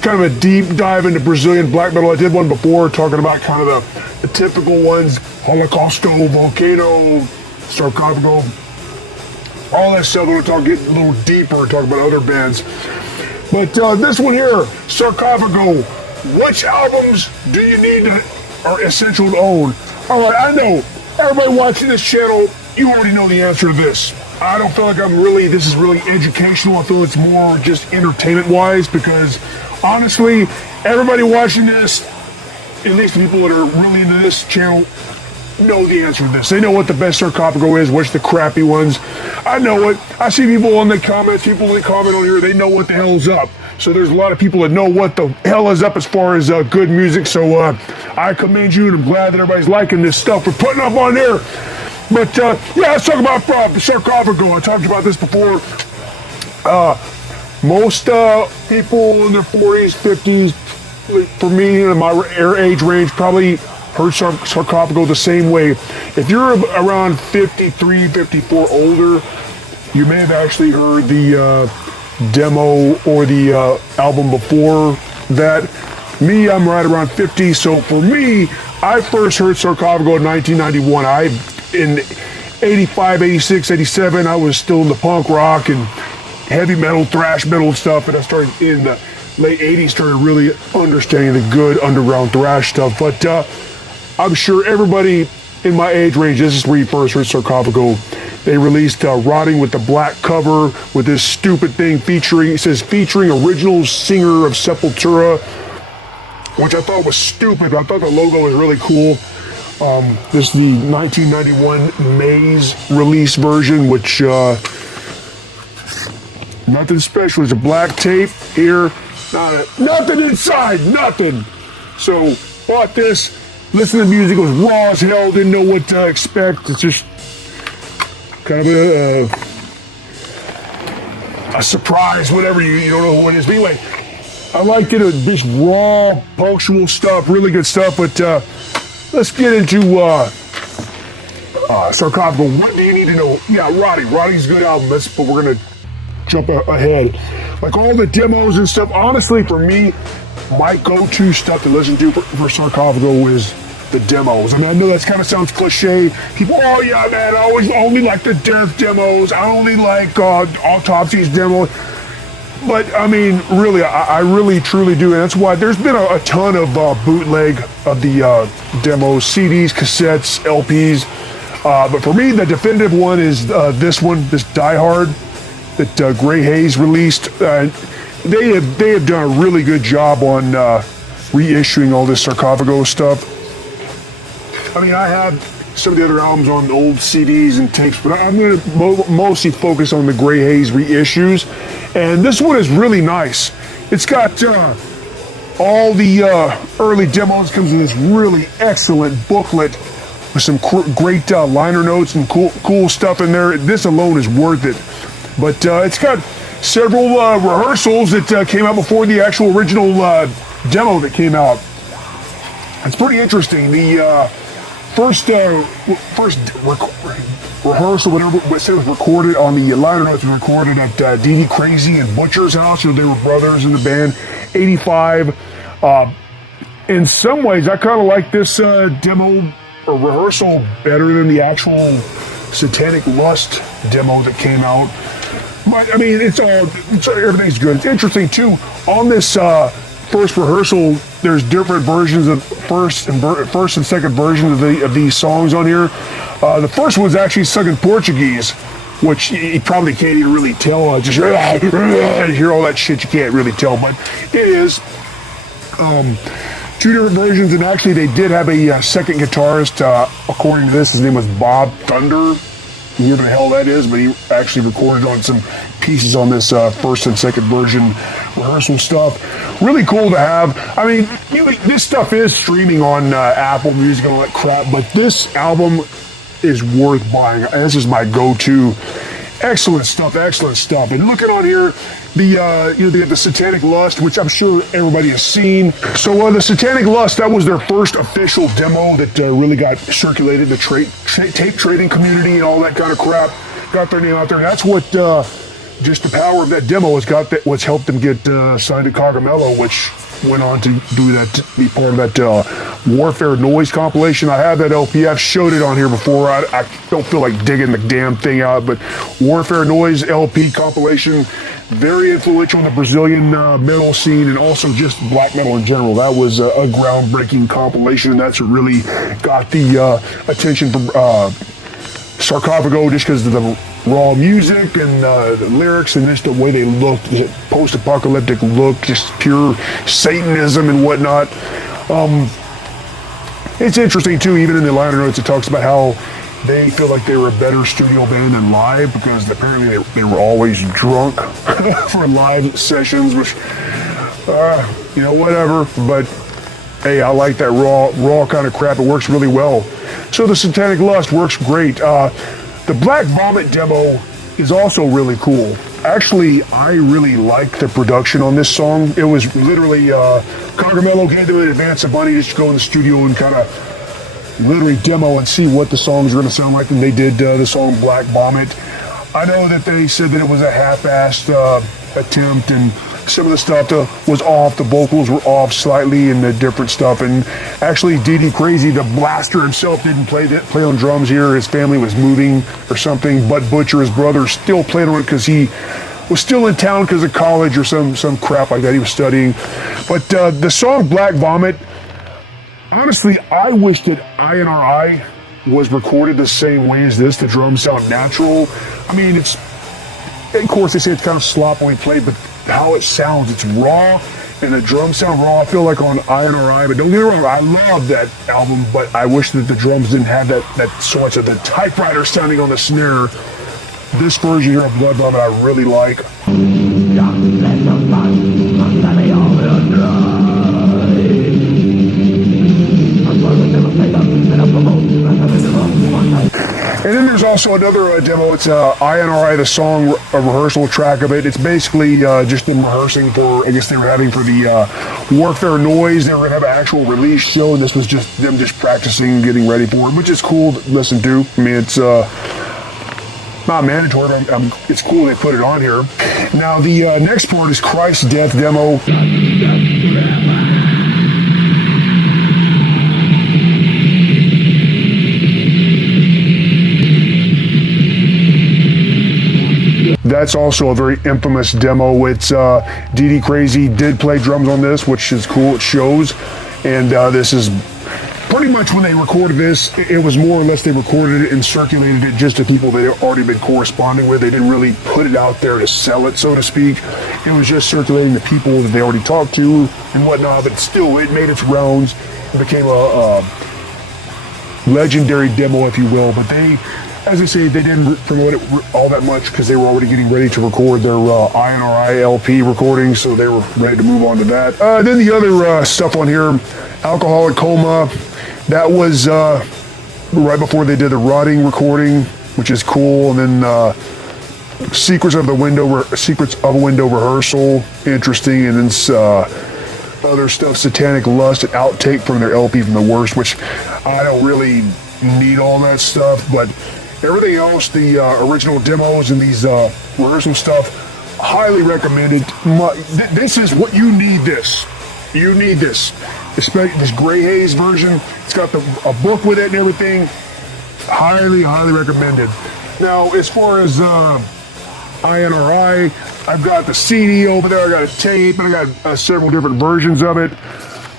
kind of a deep dive into Brazilian black metal. I did one before talking about kind of the typical ones, Holocausto, Volcano, Sarcófago, all that stuff. We'll get a little deeper and talk about other bands. But this one here, Sarcófago, which albums do you need to, are essential to own? All right, I know everybody watching this channel, you already know the answer to this. I don't feel like this is really educational. I feel it's more just entertainment-wise because, honestly, everybody watching this, at least the people that are really into this channel, know the answer to this. They know what the best Sarcófago is, what's the crappy ones. I know it. I see people in the comments, people that comment on here, they know what the hell's up. So there's a lot of people that know what the hell is up as far as good music. So I commend you, and I'm glad that everybody's liking this stuff we're putting up on there. But yeah, let's talk about Sarcófago. I talked about this before. Most people in their 40s, 50s, for me in my age range, probably heard Sarcófago the same way. If you're around 53, 54 older, you may have actually heard the demo or the album before that. Me, I'm right around 50, so for me, I first heard Sarcófago in 1991. In 85, 86, 87, I was still in the punk rock and heavy metal, thrash metal stuff, and I started in the late 80s, started really understanding the good underground thrash stuff. But I'm sure everybody in my age range, this is where you first heard Sarcófago. They released Rotting with the black cover with this stupid thing featuring original singer of Sepultura, which I thought was stupid. I thought the logo was really cool. This is the 1991 Maze release version, which nothing special. There's a black tape here, nothing inside, nothing. So bought this, listened to the music, it was raw as hell, didn't know what to expect. It's just kind of a surprise, whatever, you don't know what it is. But anyway, I like it, this raw, punctual stuff, really good stuff. But let's get into Sarcófago. What do you need to know? Yeah, Rotting's a good album, but we're going to jump ahead. Like all the demos and stuff, honestly, for me, my go-to stuff to listen to for Sarcófago is the demos. I mean, I know that kind of sounds cliche. People, oh yeah, man, I always only like the death demos. I only like Autopsy's demos. But I mean, really, I really truly do, and that's why there's been a ton of bootleg of the demos, CDs, cassettes, LPs. But for me, the definitive one is this one, this Die Hard, that Grey Haze released. They have done a really good job on reissuing all this Sarcófago stuff. I mean, I have some of the other albums on old CDs and tapes, but I'm going to mostly focus on the Grey Haze reissues. And this one is really nice. It's got all the early demos. Comes with this really excellent booklet with some great liner notes and cool stuff in there. This alone is worth it. But it's got several rehearsals that came out before the actual original demo that came out. It's pretty interesting. The first rehearsal, whatever it was recorded on the liner notes, was recorded at Dee Crazy and Butcher's house. They were brothers in the band. 85. In some ways, I kind of like this demo or rehearsal better than the actual Satanic Lust demo that came out. But I mean, everything's good. It's interesting too. On this first rehearsal, there's different versions of first and second versions of these songs on here. The first one's actually sung in Portuguese, which you probably can't even really tell. Just hear all that shit, you can't really tell, but it is. Two different versions, and actually they did have a second guitarist. According to this, his name was Bob Thunder. Who the hell that is, but he actually recorded on some pieces on this first and second version rehearsal stuff. Really cool to have. I mean, this stuff is streaming on Apple Music and all that crap, but this album is worth buying. This is my go-to. Excellent stuff, excellent stuff. And looking on here, they have the Satanic Lust, which I'm sure everybody has seen. So the Satanic Lust, that was their first official demo that really got circulated in the tape trading community and all that kind of crap. Got their name out there. And that's what just the power of that demo has got. What's helped them get signed to Cogumelo, which went on to do that, to be part of that Warfare Noise compilation. I have that LP. I've showed it on here before. I don't feel like digging the damn thing out, but Warfare Noise LP compilation, very influential in the Brazilian metal scene and also just black metal in general. That was a groundbreaking compilation, and that's what really got the attention from Sarcófago, just because of the raw music and the lyrics and just the way they looked, post-apocalyptic look, just pure Satanism and whatnot. It's interesting too, even in the liner notes, it talks about how they feel like they were a better studio band than live because apparently they were always drunk for live sessions, which, whatever. But hey, I like that raw kind of crap. It works really well. So the Satanic Lust works great. The Black Vomit demo is also really cool. Actually, I really like the production on this song. It was literally, Cogumelo gave them in advance of money just to go in the studio and kind of literally demo and see what the songs were going to sound like, and they did the song Black Vomit. I know that they said that it was a half-assed attempt, and some of the stuff was off, the vocals were off slightly and the different stuff, and actually D.D. Crazy, the blaster himself, didn't play on drums here. His family was moving or something. Bud Butcher, his brother, still played on it because he was still in town because of college or some crap like that he was studying. But the song Black Vomit, honestly, I wish that INRI was recorded the same way as this. The drums sound natural. I mean, of course they say it's kind of sloppily played, but how it sounds, it's raw, and the drums sound raw. I feel like on INRI, but don't get me wrong, I love that album, but I wish that the drums didn't have that so much of the typewriter sounding on the snare. This version here of Blood Vomit I really like. And then there's also another demo. It's INRI, the song, a rehearsal track of it. It's basically just them rehearsing for, I guess they were having for the Warfare Noise. They were going to have an actual release show, and this was just them just practicing, getting ready for it, which is cool to listen to. I mean, it's not mandatory, but it's cool they put it on here. Now, the next part is Christ's Death demo. That's also a very infamous demo. It's D.D. Crazy did play drums on this, which is cool. It shows. And this is pretty much when they recorded this, it was more or less they recorded it and circulated it just to people that had already been corresponding with. They didn't really put it out there to sell it, so to speak. It was just circulating to people that they already talked to and whatnot, but still, it made its rounds. It became a legendary demo, if you will. But they, as I say, they didn't promote it all that much because they were already getting ready to record their INRI LP recording, so they were ready to move on to that. Then the other stuff on here, Alcoholic Coma, that was right before they did the Rotting recording, which is cool. And then Secrets of a Window rehearsal, interesting. And then other stuff, Satanic Lust, an outtake from their LP from the Worst, which I don't really need all that stuff, but everything else, the original demos and these rehearsal stuff, highly recommended. This is what you need. You need this. Especially this Gray Haze version. It's got a book with it and everything. Highly, highly recommended. Now, as far as INRI, I've got the CD over there. I got a tape, and I got several different versions of it.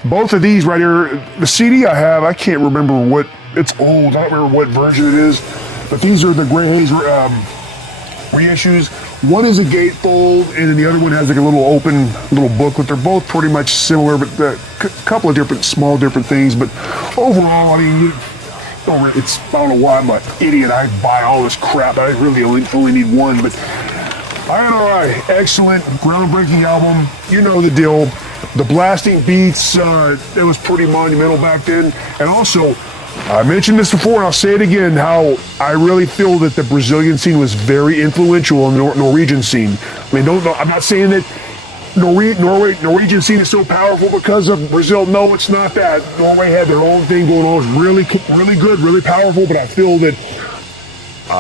Both of these right here, the CD I have, I can't remember what, it's old. I don't remember what version it is. But these are the Gray Haze reissues. One is a gatefold, and then the other one has like a little open little booklet. They're both pretty much similar, but a couple of different things. But overall, I mean, I don't know why I'm an idiot. I buy all this crap. I really only need one. But INRI, excellent, groundbreaking album. You know the deal. The blasting beats, it was pretty monumental back then. And also, I mentioned this before, and I'll say it again, how I really feel that the Brazilian scene was very influential in the Norwegian scene. I mean, I'm not saying that Norwegian scene is so powerful because of Brazil. No, it's not that. Norway had their own thing going on. It was really good, really powerful, but I feel that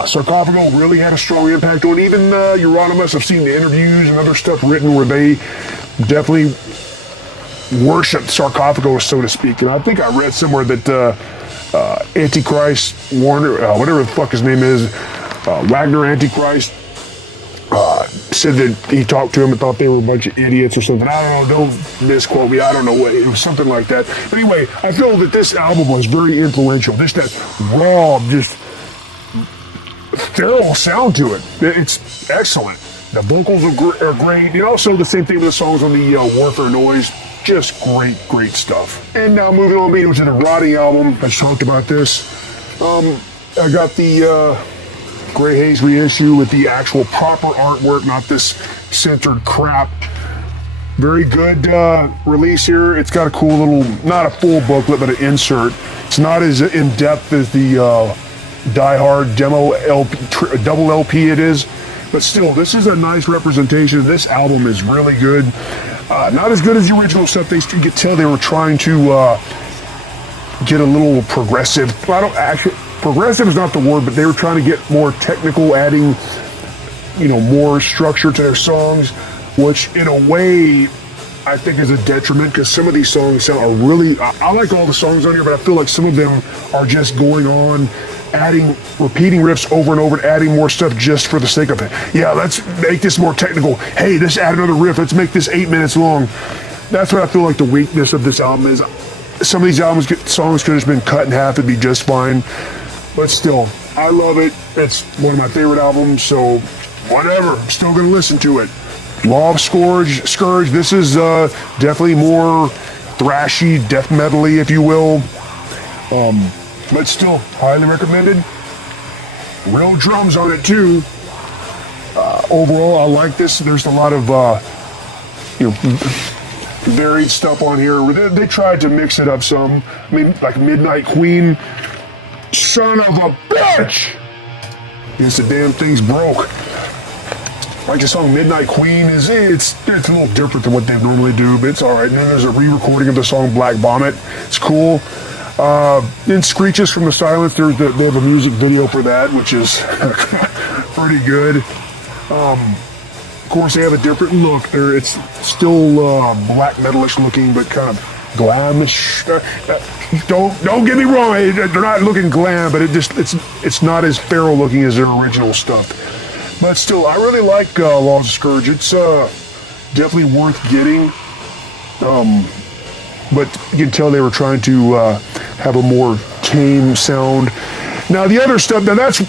Sarcófago really had a strong impact on even Euronymous. I've seen the interviews and other stuff written where they definitely worshipped Sarcófago, so to speak. And I think I read somewhere that Antichrist, Warner, whatever the fuck his name is, Wagner Antichrist, said that he talked to him and thought they were a bunch of idiots or something. I don't know, don't misquote me, I don't know what, it was something like that. But anyway, I feel that this album was very influential. Just that raw, just feral sound to it. It's excellent. The vocals are great. And also the same thing with the songs on the Warfare Noise. Just great stuff. And now moving on to the Rotting album. I just talked about this. I got the Grey Haze reissue with the actual proper artwork, not this censored crap. Very good release here. It's got a cool little, not a full booklet, but an insert. It's not as in-depth as the Die Hard demo LP, double LP it is. But still, this is a nice representation. This album is really good. Not as good as the original stuff. You could tell they were trying to get a little progressive. Progressive is not the word, but they were trying to get more technical, adding, more structure to their songs, which in a way I think is a detriment because some of these songs are really. I like all the songs on here, but I feel like some of them are just going on, repeating riffs over and over and adding more stuff just for the sake of it. Yeah, let's make this more technical. Hey, let's add another riff. Let's make this 8 minutes long. That's what I feel like the weakness of this album is. Some of these songs could have been cut in half. It'd be just fine. But still, I love it. It's one of my favorite albums, so whatever. I'm still going to listen to it. Law of Scourge. This is definitely more thrashy, death metal-y, if you will. But still, highly recommended. Real drums on it too. Overall, I like this. There's a lot of varied stuff on here. They tried to mix it up some. I mean, like Midnight Queen. Son of a bitch! Yes, the damn thing's broke. Like the song Midnight Queen it's a little different than what they normally do, but it's alright. And then there's a re-recording of the song Black Vomit. It's cool. Then Screeches from the Silence, they have a music video for that, which is pretty good. Of course, they have a different look. It's still black metalish looking, but kind of glamish. Don't get me wrong. They're not looking glam, but it's not as feral looking as their original stuff. But still, I really like Laws of Scourge. It's definitely worth getting. But you can tell they were trying to have a more tame sound. Now the other stuff, that's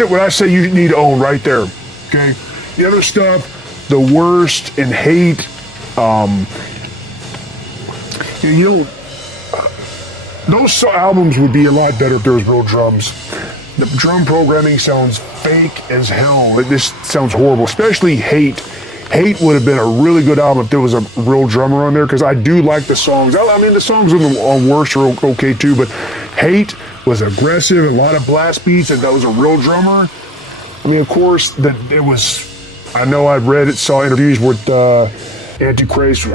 it. What I say you need to own right there. Okay. The other stuff, The Worst and Hate. Those albums would be a lot better if there was real drums. The drum programming sounds fake as hell. This sounds horrible, especially Hate. Hate would have been a really good album if there was a real drummer on there, because I do like the songs. I mean, the songs on Worst are okay too, but Hate was aggressive, a lot of blast beats, and that was a real drummer. I mean, of course, I know I've saw interviews with Antichrist,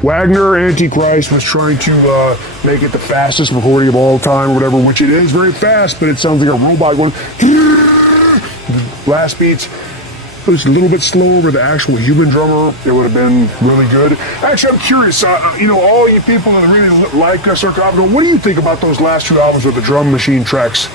Wagner Antichrist was trying to make it the fastest recording of all time or whatever, which it is very fast, but it sounds like a robot going blast beats. It was a little bit slower with the actual human drummer. It would have been really good. Actually, I'm curious, all you people that really like Sarcófago, what do you think about those last two albums with the drum machine tracks?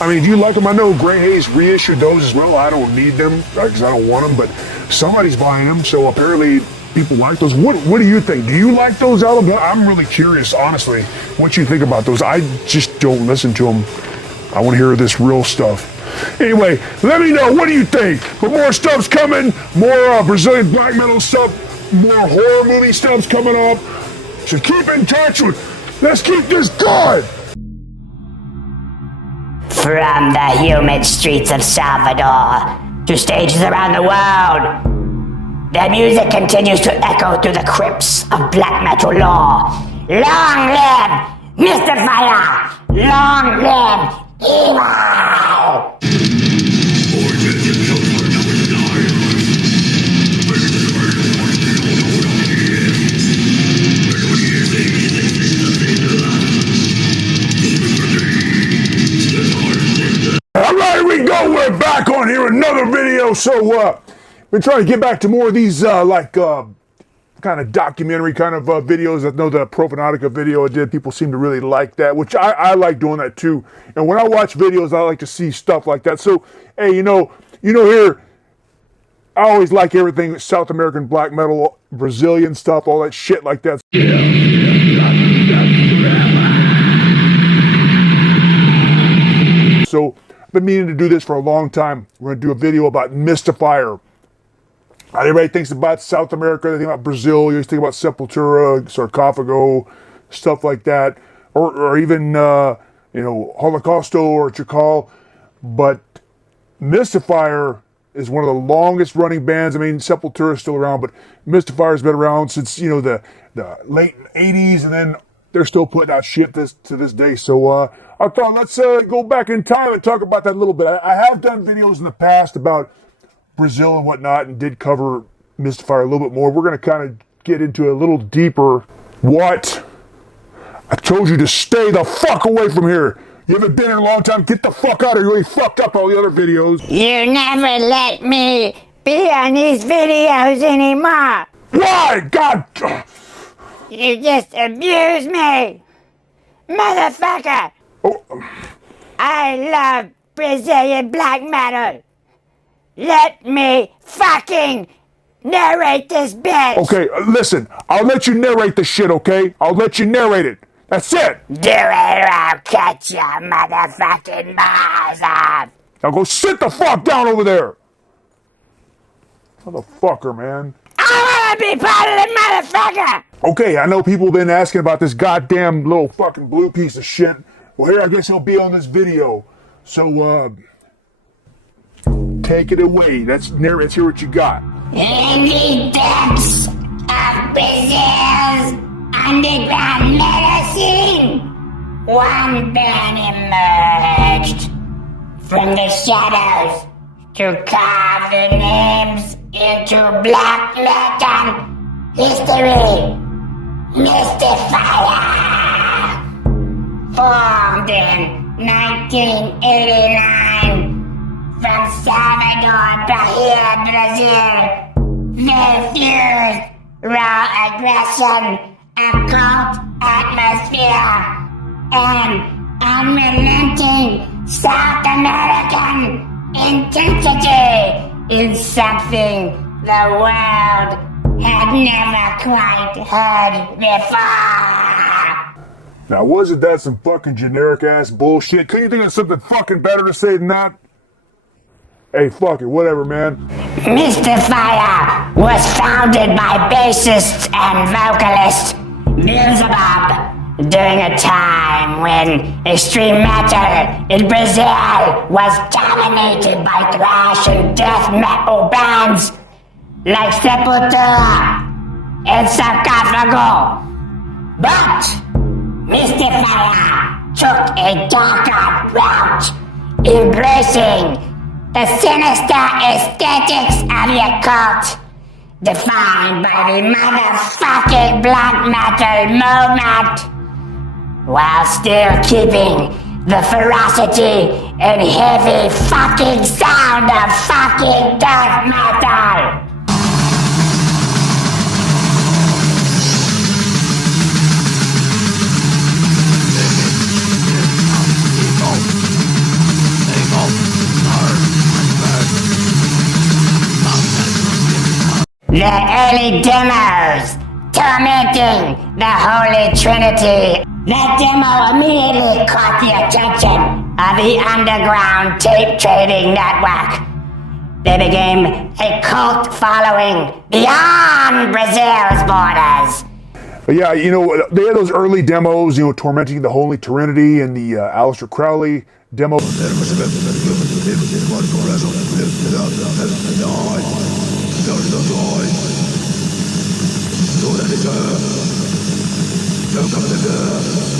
I mean, do you like them? I know Grey Haze reissued those as well. I don't need them because I don't want them, but somebody's buying them, so apparently people like those. What do you think? Do you like those albums? I'm really curious, honestly, what you think about those. I just don't listen to them. I want to hear this real stuff. Anyway, let me know. What do you think? But more stuff's coming. More Brazilian black metal stuff. More horror movie stuff's coming up. So keep in touch let's keep this going. From the humid streets of Salvador to stages around the world, their music continues to echo through the crypts of black metal lore Long live Mystifier! Long live evil! Alright, we go. We're back on here, another video. So, been trying to get back to more of these, kind of documentary kind of videos. I know the Profanatica video I did, people seem to really like that, which I like doing that too. And when I watch videos, I like to see stuff like that. So, hey, you know here, I always like everything South American black metal, Brazilian stuff, all that shit like that. So, I've been meaning to do this for a long time. We're going to do a video about Mystifier. Everybody thinks about South America, they think about Brazil, you always think about Sepultura, Sarcófago, stuff like that, or even, Holocausto or Chakal. But Mystifier is one of the longest running bands. I mean, Sepultura is still around, but Mystifier's been around since, the late 80s, and then they're still putting out shit to this day. So I thought let's go back in time and talk about that a little bit. I have done videos in the past about Brazil and whatnot, and did cover Mystifier a little bit more. We're going to kind of get into a little deeper. What? I told you to stay the fuck away from here. You haven't been in a long time. Get the fuck out of here. You fucked up all the other videos. You never let me be on these videos anymore. Why? God. You just abuse me. Motherfucker. Oh. I love Brazilian black metal. Let me fucking narrate this bitch. Okay, listen. I'll let you narrate the shit, okay? I'll let you narrate it. That's it. Do it or I'll cut your motherfucking balls off. Now go sit the fuck down over there. Motherfucker, man. I wanna be part of the motherfucker. Okay, I know people have been asking about this goddamn little fucking blue piece of shit. Well, here I guess he'll be on this video. So, take it away. Let's hear what you got. In the depths of Brazil's underground metal scene, one band emerged from the shadows to carve their names into black metal history. Mystifier, formed in 1989. From Salvador, Bahia, Brazil, they fused raw aggression, occult atmosphere, and unrelenting South American intensity in something the world had never quite heard before. Now, wasn't that some fucking generic ass bullshit? Couldn't you think of something fucking better to say than that? Hey, fuck it, whatever, man. Mystifier was founded by bassist and vocalist Beelzebub during a time when extreme metal in Brazil was dominated by thrash and death metal bands like Sepultura and Sarcófago. But Mystifier took a darker route, embracing the sinister aesthetics of the occult, defined by the motherfucking black metal movement, while still keeping the ferocity and heavy fucking sound of fucking death metal. The early demos, tormenting the Holy Trinity. That demo immediately caught the attention of the underground tape trading network. They became a cult following beyond Brazil's borders. Yeah, they had those early demos, tormenting the Holy Trinity and the Aleister Crowley demo.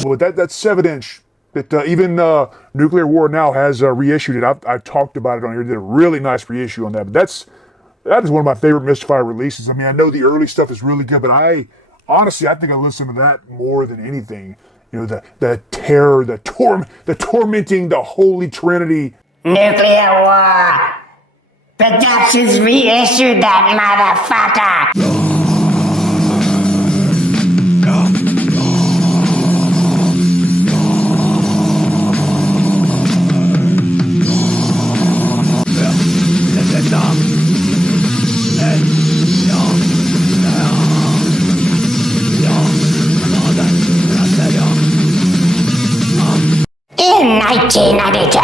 But that 7-inch that even Nuclear War now has reissued it. I've talked about it on here. Did a really nice reissue on that. But that is one of my favorite Mystifier releases. I mean, I know the early stuff is really good, but honestly I think I listen to that more than anything. You know, the terror, the tormenting, the Holy Trinity. Nuclear War. Productions reissued that motherfucker. In 1992,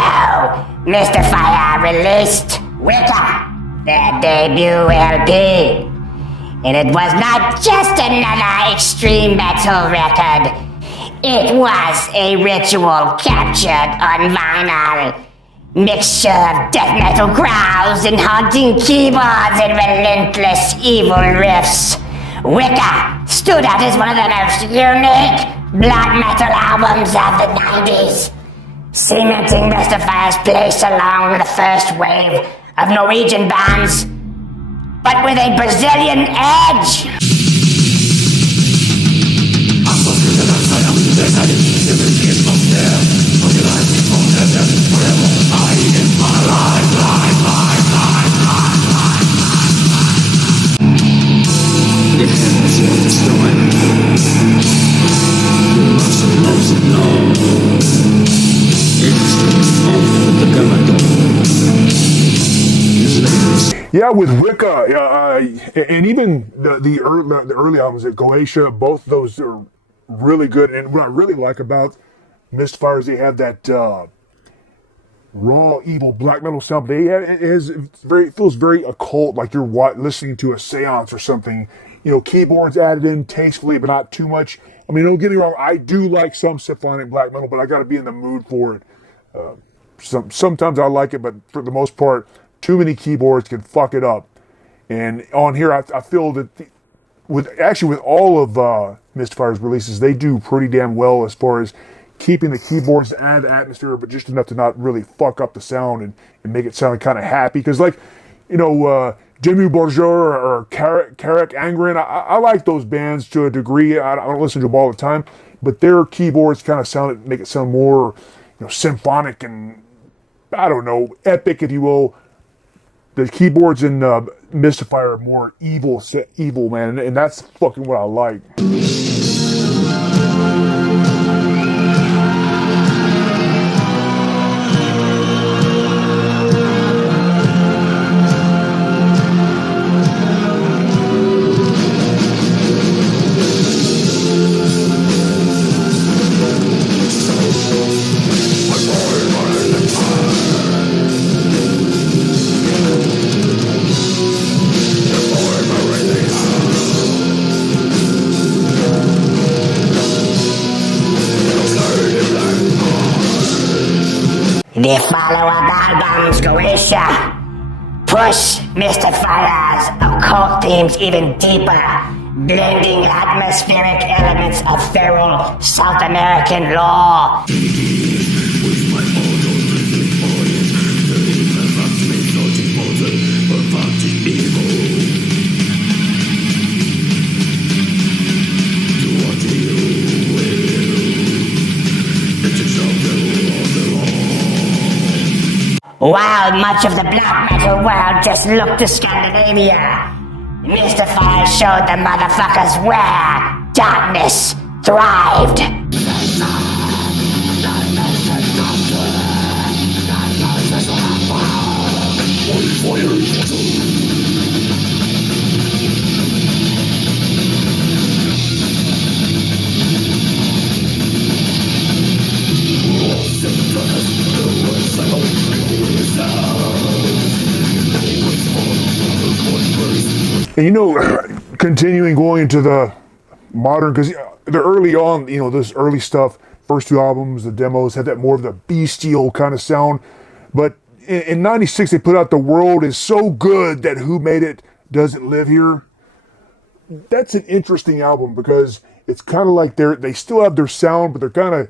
Mystifier released Wicca, their debut LP. And it was not just another extreme metal record. It was a ritual captured on vinyl. Mixture of death metal growls and haunting keyboards and relentless evil riffs. Wicca stood out as one of the most unique black metal albums of the 90s, cementing Mystifier's place along with the first wave of Norwegian bands, but with a Brazilian edge. Yeah, with Wicca, and even the early albums at Goetia, both of those are really good. And what I really like about Mystifier is they have that raw, evil black metal sound. It feels very occult, like you're listening to a seance or something. You know, keyboards added in tastefully, but not too much. I mean, don't get me wrong, I do like some symphonic black metal, but I got to be in the mood for it. Sometimes I like it, but for the most part, too many keyboards can fuck it up. And on here, I feel that with all of Mystifier's releases, they do pretty damn well as far as keeping the keyboards to add atmosphere, but just enough to not really fuck up the sound and make it sound kind of happy. Because, like, you know, Dimmu Borgir or Carrick Angren, I like those bands to a degree. I don't listen to them all the time, but their keyboards kind of make it sound more, you know, symphonic and, I don't know, epic, if you will. The keyboards in Mystifier are more evil, man, and that's fucking what I like. The follow-up albums, Goetia, push Mystifier's occult themes even deeper, blending atmospheric elements of feral South American lore. While much of the black metal world just looked to Scandinavia, Mystifier showed the motherfuckers where darkness thrived. And you know, continuing going into the modern, because the early on, you know, this early stuff, first two albums, the demos had that more of the bestial kind of sound. But in '96, they put out The World Is So Good That Who Made It Doesn't Live Here. That's an interesting album because it's kind of like they still have their sound, but they're kind of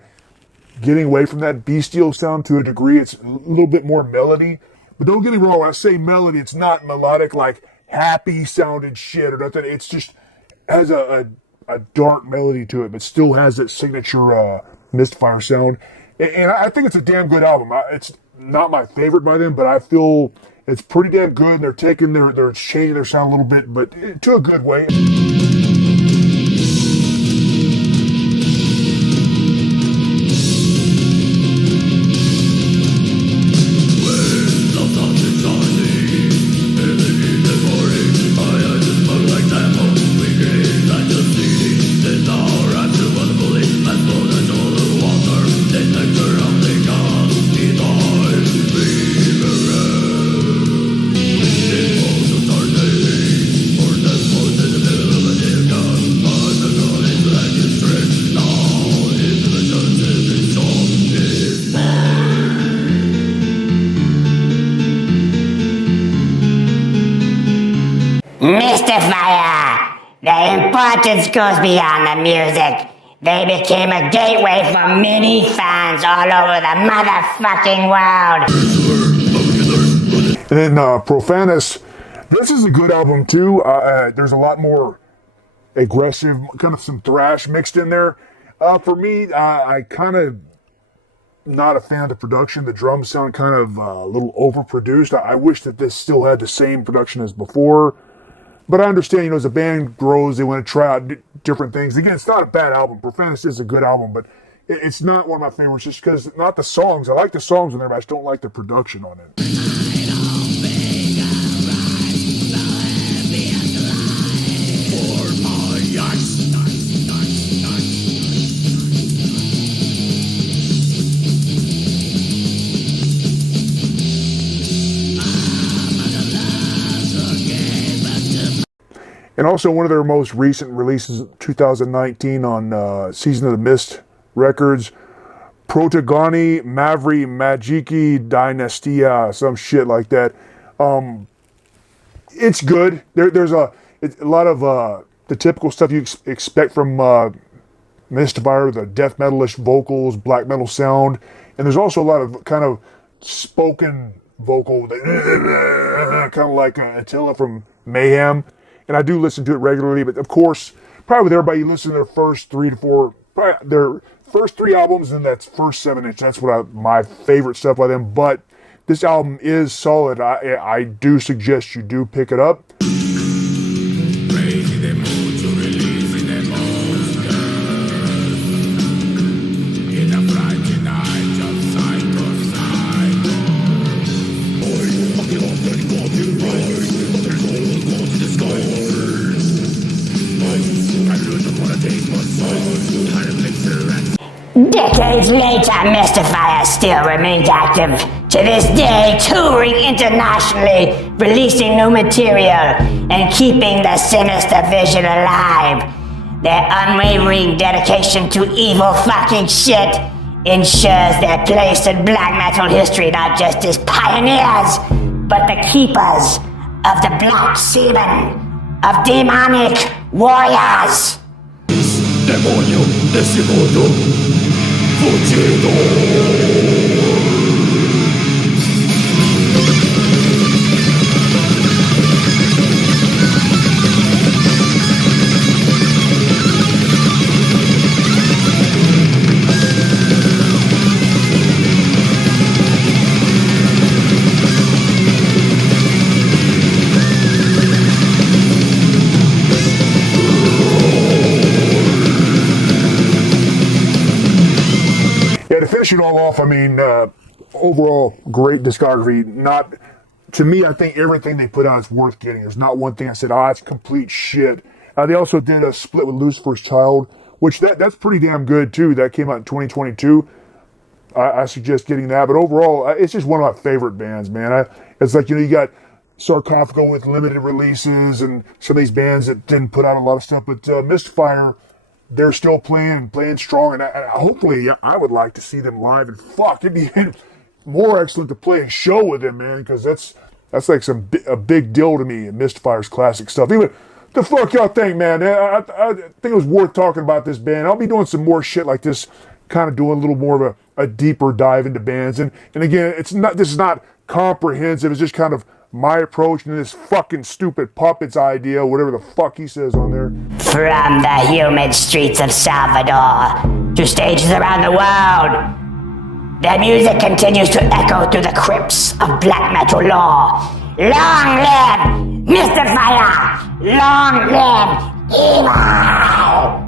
getting away from that bestial sound to a degree. It's a little bit more melody. But don't get me wrong, when I say melody, it's not melodic, like happy sounding shit or nothing. It's just has a dark melody to it, but still has that signature Mystifier sound. And I think it's a damn good album. It's not my favorite by them, but I feel it's pretty damn good. They're they're changing their sound a little bit, but to a good way. Mystifier! Their importance goes beyond the music. They became a gateway for many fans all over the motherfucking world. And then Profanus, this is a good album too. There's a lot more aggressive, kind of some thrash mixed in there. For me, I kind of not a fan of the production. The drums sound kind of a little overproduced. I wish that this still had the same production as before. But I understand, as a band grows, they want to try out different things. Again, it's not a bad album. Profanus is a good album, but it's not one of my favorites just because, not the songs. I like the songs in there, but I just don't like the production on it. And also one of their most recent releases, 2019 on Season of the Mist Records, Protagoni Mavri Magiki Dynastia, some shit like that. It's good. There's a lot of the typical stuff you expect from Mystifier, the death metalish vocals, black metal sound, and there's also a lot of kind of spoken vocal, kind of like Attila from Mayhem. And I do listen to it regularly, but of course, probably with everybody, you listen to their first 3 to 4, their first 3 albums, and that's first 7-inch. That's my favorite stuff by them. But this album is solid. I do suggest you do pick it up. Decades later, Mystifier still remains active. To this day, touring internationally, releasing new material, and keeping the sinister vision alive. Their unwavering dedication to evil fucking shit ensures their place in black metal history not just as pioneers, but the keepers of the black semen, of demonic warriors. Demonio decimoto, fugido. To finish it all off, I mean, overall, great discography. Not, to me, I think everything they put out is worth getting. There's not one thing I said, it's complete shit. They also did a split with Lucifer's Child, which that's pretty damn good, too. That came out in 2022. I suggest getting that. But overall, it's just one of my favorite bands, man. It's like, you got Sarcófago with limited releases and some of these bands that didn't put out a lot of stuff. But Mystifier, they're still playing strong, and hopefully I would like to see them live. And fuck, it'd be more excellent to play a show with them, man, because that's like a big deal to me in Mystifier's classic stuff. Even The fuck y'all think, man? I think it was worth talking about this band. I'll be doing some more shit like this, kind of doing a little more of a deeper dive into bands. And again, this is not comprehensive. It's just kind of my approach to this fucking stupid Puppets idea, whatever the fuck he says on there. From the humid streets of Salvador to stages around the world, their music continues to echo through the crypts of black metal lore. Long live Mystifier! Long live evil!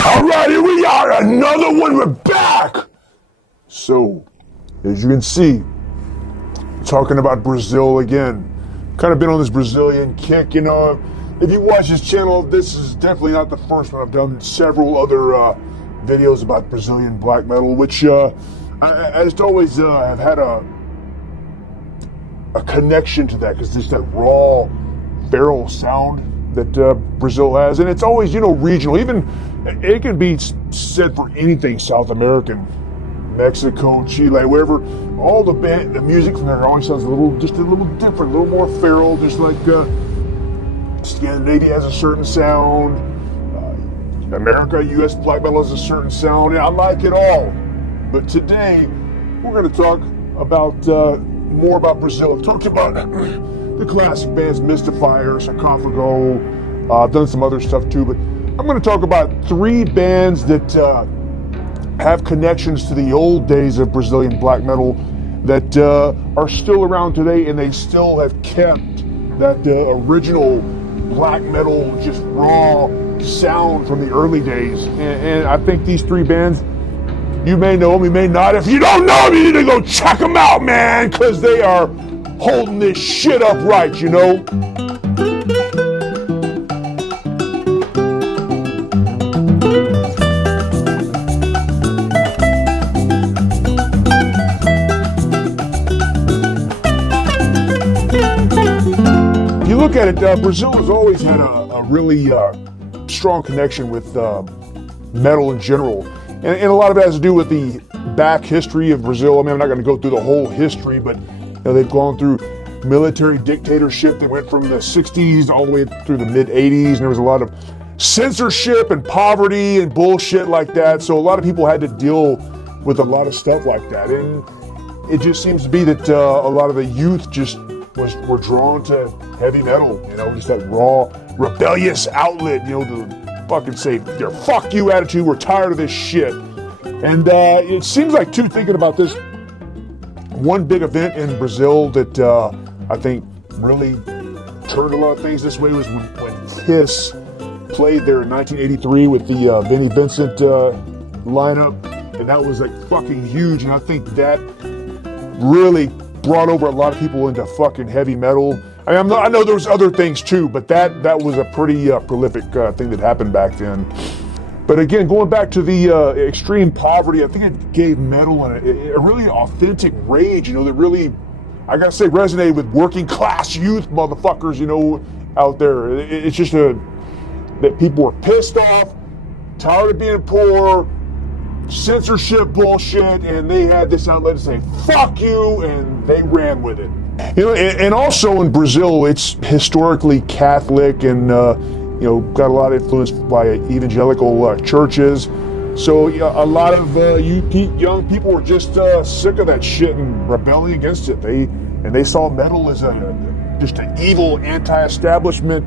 Alright, here we are, another one, we're back! So, as you can see, talking about Brazil again. Kind of been on this Brazilian kick, you know. If you watch this channel, this is definitely not the first one. I've done several other videos about Brazilian black metal, which I just always have had a connection to that, because there's that raw, feral sound that Brazil has, and it's always, you know, regional. Even it can be said for anything South American, Mexico, Chile, wherever. All the music from there always sounds just a little different, a little more feral. Just like Scandinavia has a certain sound, America, U.S. black metal has a certain sound, and I like it all. But today we're going to talk about more about Brazil. I've talked about the classic bands Mystifier, Sarcófago. I've done some other stuff too, but I'm going to talk about 3 bands that have connections to the old days of Brazilian black metal that are still around today, and they still have kept that original black metal, just raw sound from the early days. And I think these 3 bands, you may know them, you may not. If you don't know them, you need to go check them out, man, because they are holding this shit up right, you know? If you look at it, Brazil has always had a really strong connection with metal in general. And a lot of it has to do with the back history of Brazil. I mean, I'm not going to go through the whole history, but you know, they've gone through military dictatorship. They went from the 60s all the way through the mid-80s, and there was a lot of censorship and poverty and bullshit like that. So a lot of people had to deal with a lot of stuff like that. And it just seems to be that a lot of the youth just were drawn to heavy metal, you know, just that raw, rebellious outlet, you know, to fucking say their fuck you attitude, we're tired of this shit. And it seems like, too, thinking about this, one big event in Brazil that I think really turned a lot of things this way was when Kiss played there in 1983 with the Vinnie Vincent lineup, and that was like fucking huge, and I think that really brought over a lot of people into fucking heavy metal. I mean, I know there was other things too, but that was a pretty prolific thing that happened back then. But again, going back to the extreme poverty, I think it gave metal a really authentic rage, you know, that really, I gotta say, resonated with working class youth motherfuckers, you know, out there. It's just that people were pissed off, tired of being poor, censorship bullshit, and they had this outlet to say, fuck you, and they ran with it. You know, and also in Brazil, it's historically Catholic and, you know, got a lot of influence by evangelical churches. So a lot of young people were just sick of that shit and rebelling against it. They saw metal as just an evil anti-establishment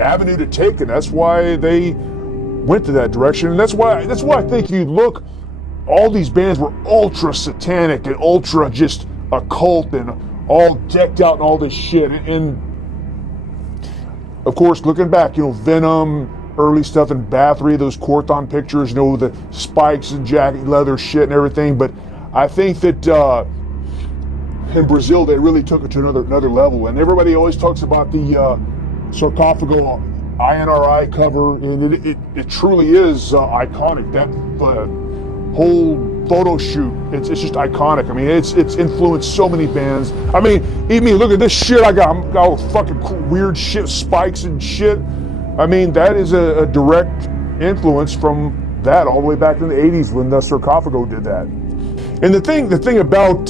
avenue to take, and that's why they went to that direction. And that's why I think you look, all these bands were ultra satanic and ultra just occult and all decked out and all this shit. And Of course, looking back, Venom, early stuff in Bathory, those Corthon pictures, the spikes and jacket leather shit and everything. But I think that in Brazil they really took it to another level. And everybody always talks about the Sarcófago INRI cover, and it truly is iconic. That whole photo shoot, it's just iconic. I mean, it's influenced so many bands. I mean, even me, look at this shit I got. I'm got all fucking weird shit, spikes and shit. I mean, that is a direct influence from that all the way back in the 80s when the Sarcófago did that. And the thing about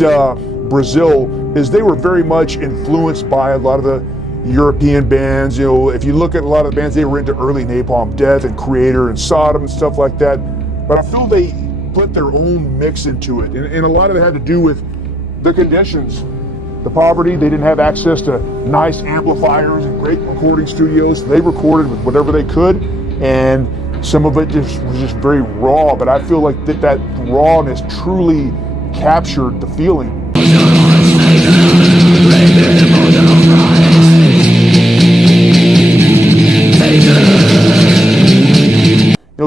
Brazil is they were very much influenced by a lot of the European bands. If you look at a lot of the bands, they were into early Napalm Death and Creator and Sodom and stuff like that. But I feel they put their own mix into it. And a lot of it had to do with the conditions. The poverty, they didn't have access to nice amplifiers and great recording studios. They recorded with whatever they could, and some of it was just very raw, but I feel like that rawness truly captured the feeling.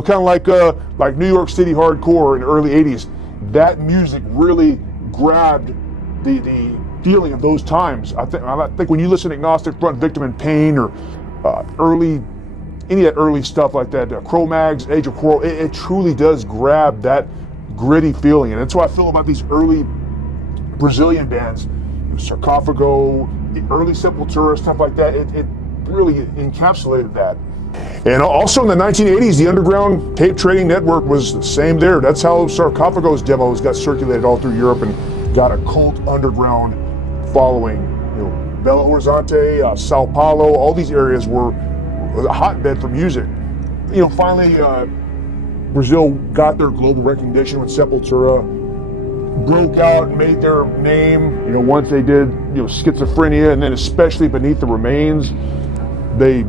Kind of like New York City hardcore in the early 80s. That music really grabbed the feeling of those times. I think when you listen to Agnostic Front, Victim in Pain, or any of that early stuff like that, Cro-Mags, Age of Quarrel, it truly does grab that gritty feeling. And that's what I feel about these early Brazilian bands, Sarcófago, the early Sepultura, stuff like that. It really encapsulated that. And also in the 1980s, the underground tape trading network was the same there. That's how Sarcófago's demos got circulated all through Europe and got a cult underground following. Belo Horizonte, Sao Paulo, all these areas were a hotbed for music. Finally, Brazil got their global recognition with Sepultura, broke out, made their name. Once they did, Schizophrenia, and then especially Beneath the Remains, they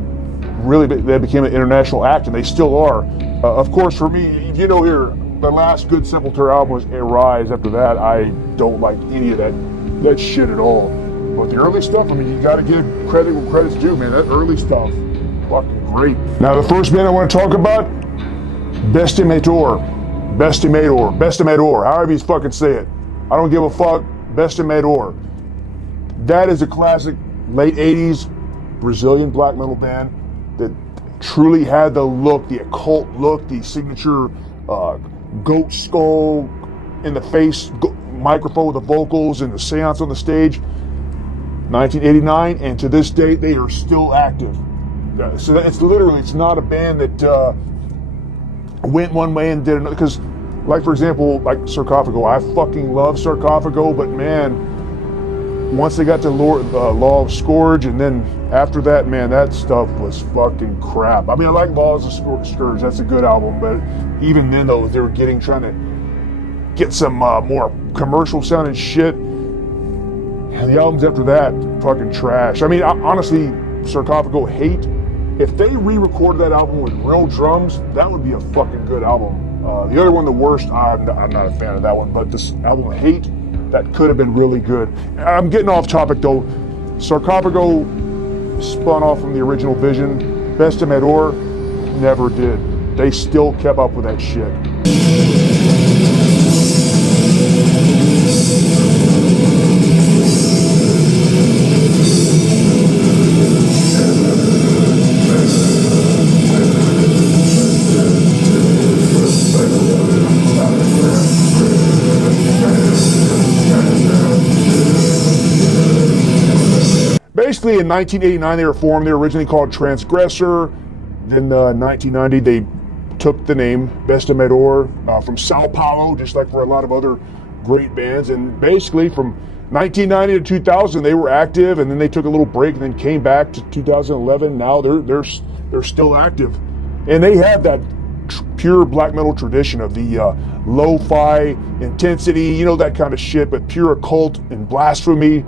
became an international act, and they still are. Of course, for me, here, the last good Sepultura album was Arise. After that, I don't like any of that shit at all. But the early stuff, I mean, you gotta give credit where credit's due, man. That early stuff, fucking great. Now, the first band I want to talk about, Bestimator, however you fucking say it. I don't give a fuck, Bestimator. That is a classic late 80s Brazilian black metal band that truly had the look, the occult look, the signature goat skull in the face, microphone with the vocals, and the seance on the stage. 1989, and to this day they are still active. So it's not a band that went one way and did another. Because, like for example, like Sarcófago, I fucking love Sarcófago, but man, once they got to Law of Scourge, and then after that, man, that stuff was fucking crap. I mean, I like Laws of Scourge, that's a good album, but even then, though, they were trying to get some more commercial sounding shit. And the albums after that, fucking trash. I mean, honestly, Sarcófago, Hate, if they re-recorded that album with real drums, that would be a fucking good album. The other one, The Worst, I'm not a fan of that one, but this album, Hate, that could have been really good. I'm getting off topic though. Sarcófago spun off from the original vision. Bestimator never did. They still kept up with that shit. Basically, in 1989, they were formed. They were originally called Transgressor. Then, 1990, they took the name Bestimator from Sao Paulo, just like for a lot of other great bands. And basically, from 1990 to 2000, they were active, and then they took a little break, and then came back to 2011. Now they're still active, and they have that pure black metal tradition of the lo-fi intensity, that kind of shit, but pure occult and blasphemy.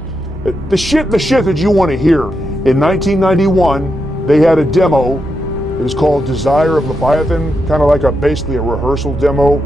The shit that you want to hear. In 1991, they had a demo. It was called Desire of Leviathan, kind of like basically a rehearsal demo.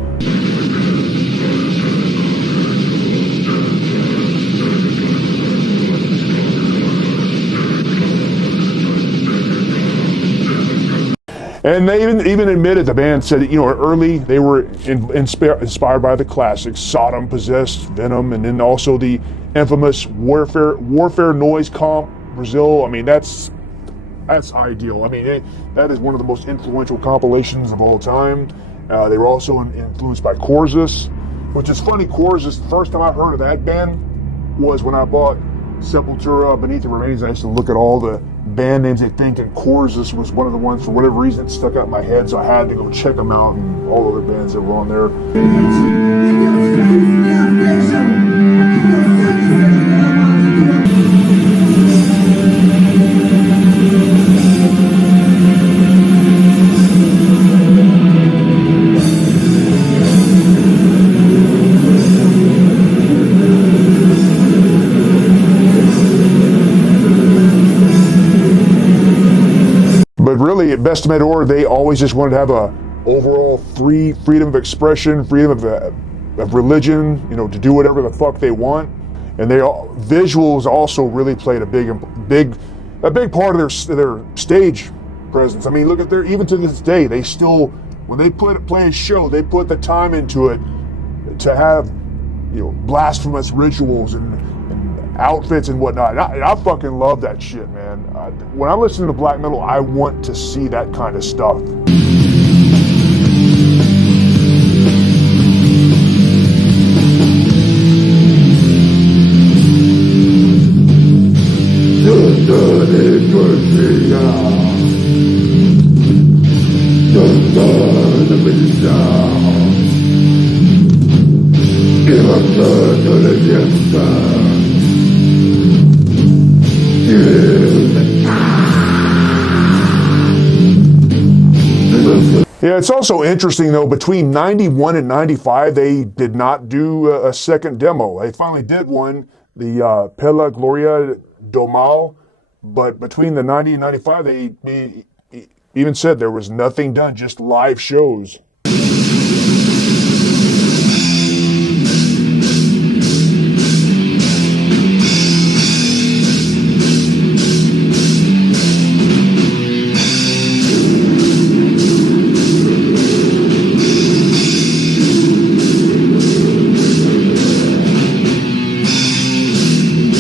And they even admitted, the band said, early they were inspired by the classics, Sodom, Possessed, Venom, and then also the infamous Warfare Noise Comp, Brazil. I mean, that's ideal. I mean, that is one of the most influential compilations of all time. They were also influenced by Corzus, which is funny. Corzus, the first time I heard of that band was when I bought Sepultura, Beneath the Remains. I used to look at all the band names they think, and Corzus was one of the ones, for whatever reason, it stuck out in my head, so I had to go check them out, and all other bands that were on there. But really, at Bestimator, they always just wanted to have a overall freedom of expression, freedom of religion, to do whatever the fuck they want. And visuals also really played a big part of their stage presence. I mean, look at even to this day, they still, when they play a show, they put the time into it to have, blasphemous rituals and outfits and whatnot. And I fucking love that shit, man. When I listen to black metal, I want to see that kind of stuff. Yeah, it's also interesting though, between 91 and 95, they did not do a second demo. They finally did one, the Pela Gloria do Mal, but between the 90 and 95, they even said there was nothing done, just live shows.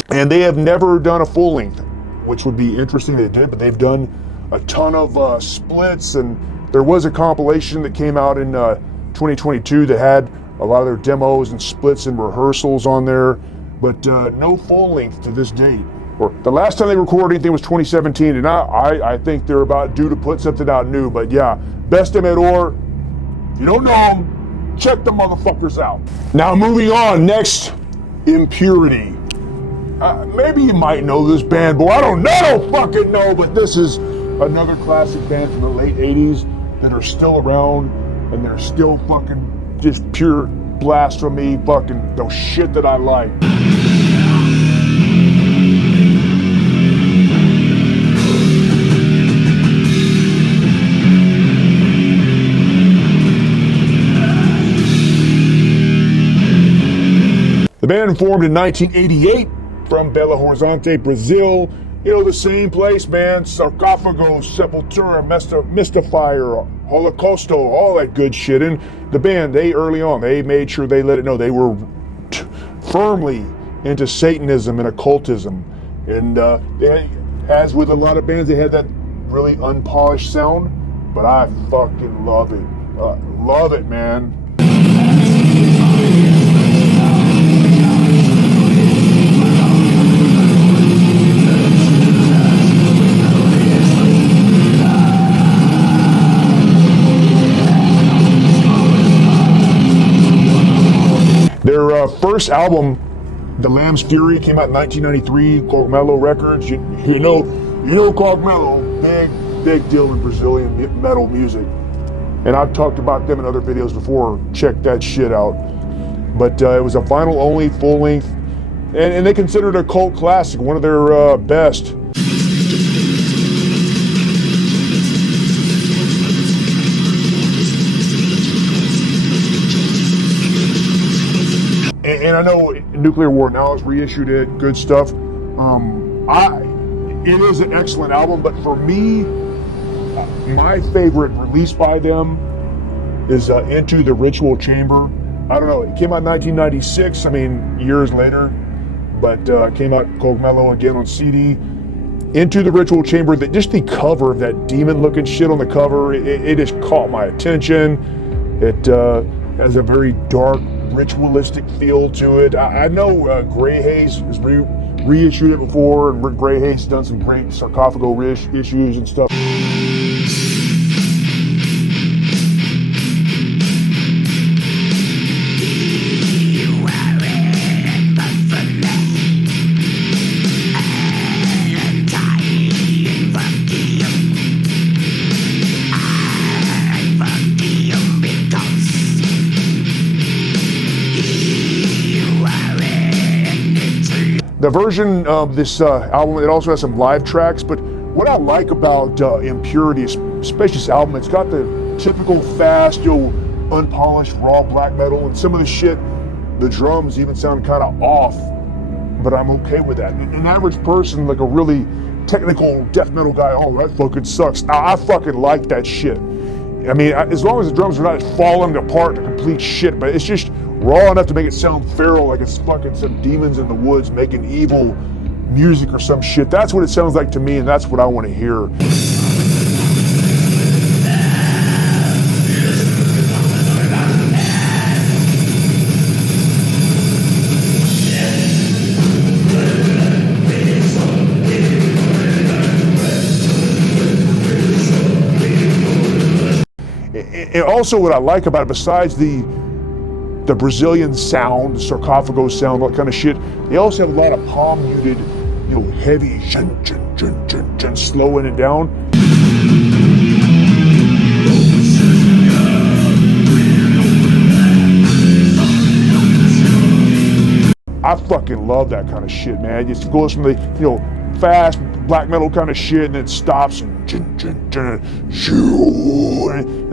And they have never done a full length, which would be interesting. They did, but they've done a ton of splits, and there was a compilation that came out in 2022 that had a lot of their demos and splits and rehearsals on there, but no full length to this date. Or the last time they recorded anything was 2017, and I think they're about due to put something out new. But yeah, Bestimator, if you don't know them, check the motherfuckers out. Now moving on, next, Impurity. Maybe you might know this band, boy. I don't fucking know, but this is another classic band from the late 80s that are still around, and they're still fucking just pure blasphemy, fucking the shit that I like. The band formed in 1988 from Belo Horizonte, Brazil. The same place, man. Sarcófago, Sepultura, Mystifier, Holocausto, all that good shit. And the band, early on, they made sure they let it know they were firmly into Satanism and occultism. And as with a lot of bands, they had that really unpolished sound, but I fucking love it. Love it, man. Their first album, The Lamb's Fury, came out in 1993, Cogumelo Records. You know Cogumelo, big deal in Brazilian metal music. And I've talked about them in other videos before. Check that shit out. But it was a vinyl only, full length, and they considered it a cult classic, one of their best. And I know Nuclear War Now has reissued it, good stuff. It is an excellent album, but for me, my favorite release by them is Into the Ritual Chamber. I don't know, it came out in 1996, I mean, years later, but came out Cogumelo again on CD. Into the Ritual Chamber, that just the cover of that demon-looking shit on the cover, it just caught my attention. It has a very dark, ritualistic feel to it. I know Grey Haze has reissued it before, and Grey Haze has done some great Sarcófago issues and stuff. The version of this album, it also has some live tracks, but what I like about Impurity, especially this album, it's got the typical fast, unpolished, raw black metal, and some of the shit, the drums even sound kind of off, but I'm okay with that. An average person, like a really technical death metal guy, oh, that fucking sucks. I fucking like that shit. I mean, as long as the drums are not falling apart to complete shit, but it's just raw enough to make it sound feral, like it's fucking some demons in the woods making evil music or some shit. That's what it sounds like to me, and that's what I want to hear. And also what I like about it, besides the Brazilian sound, the Sarcófago sound, all that kind of shit, they also have a lot of palm muted, heavy, slowing it down. I fucking love that kind of shit, man. It just goes from the, fast black metal kind of shit, and it stops and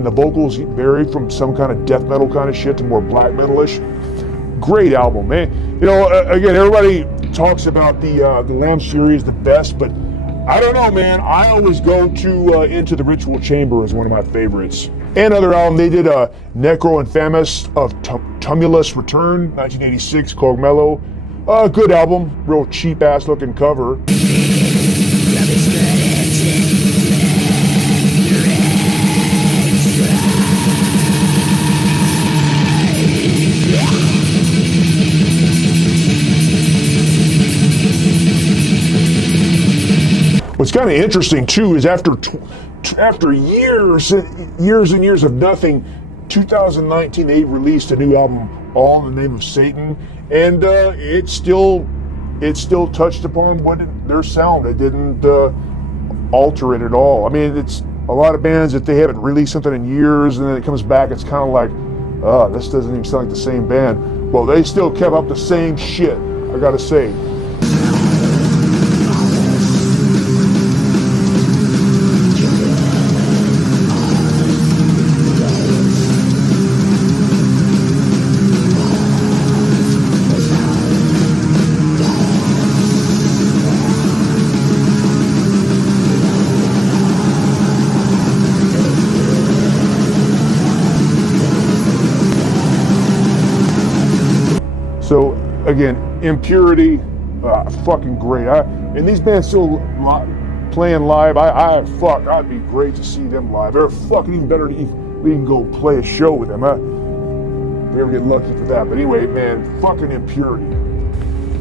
the vocals vary from some kind of death metal kind of shit to more black metalish. Great album, man. Again, everybody talks about the Lamb series the best, but I don't know, man. I always go to Into the Ritual Chamber as one of my favorites. Another album, they did Necro Infamous of Tumulus Return, 1986, Cogumelo. Good album, real cheap ass looking cover. What's kind of interesting too is after years and years of nothing, 2019 they released a new album, All in the Name of Satan, and it still touched upon their sound. It didn't alter it at all. I mean, it's a lot of bands that they haven't released something in years, and then it comes back, it's kind of like, this doesn't even sound like the same band. Well, they still kept up the same shit, I gotta say. So again, Impurity, fucking great. And these bands still playing live. I'd be great to see them live. They're fucking even better to even go play a show with them. We ever get lucky for that. But anyway, man, fucking Impurity.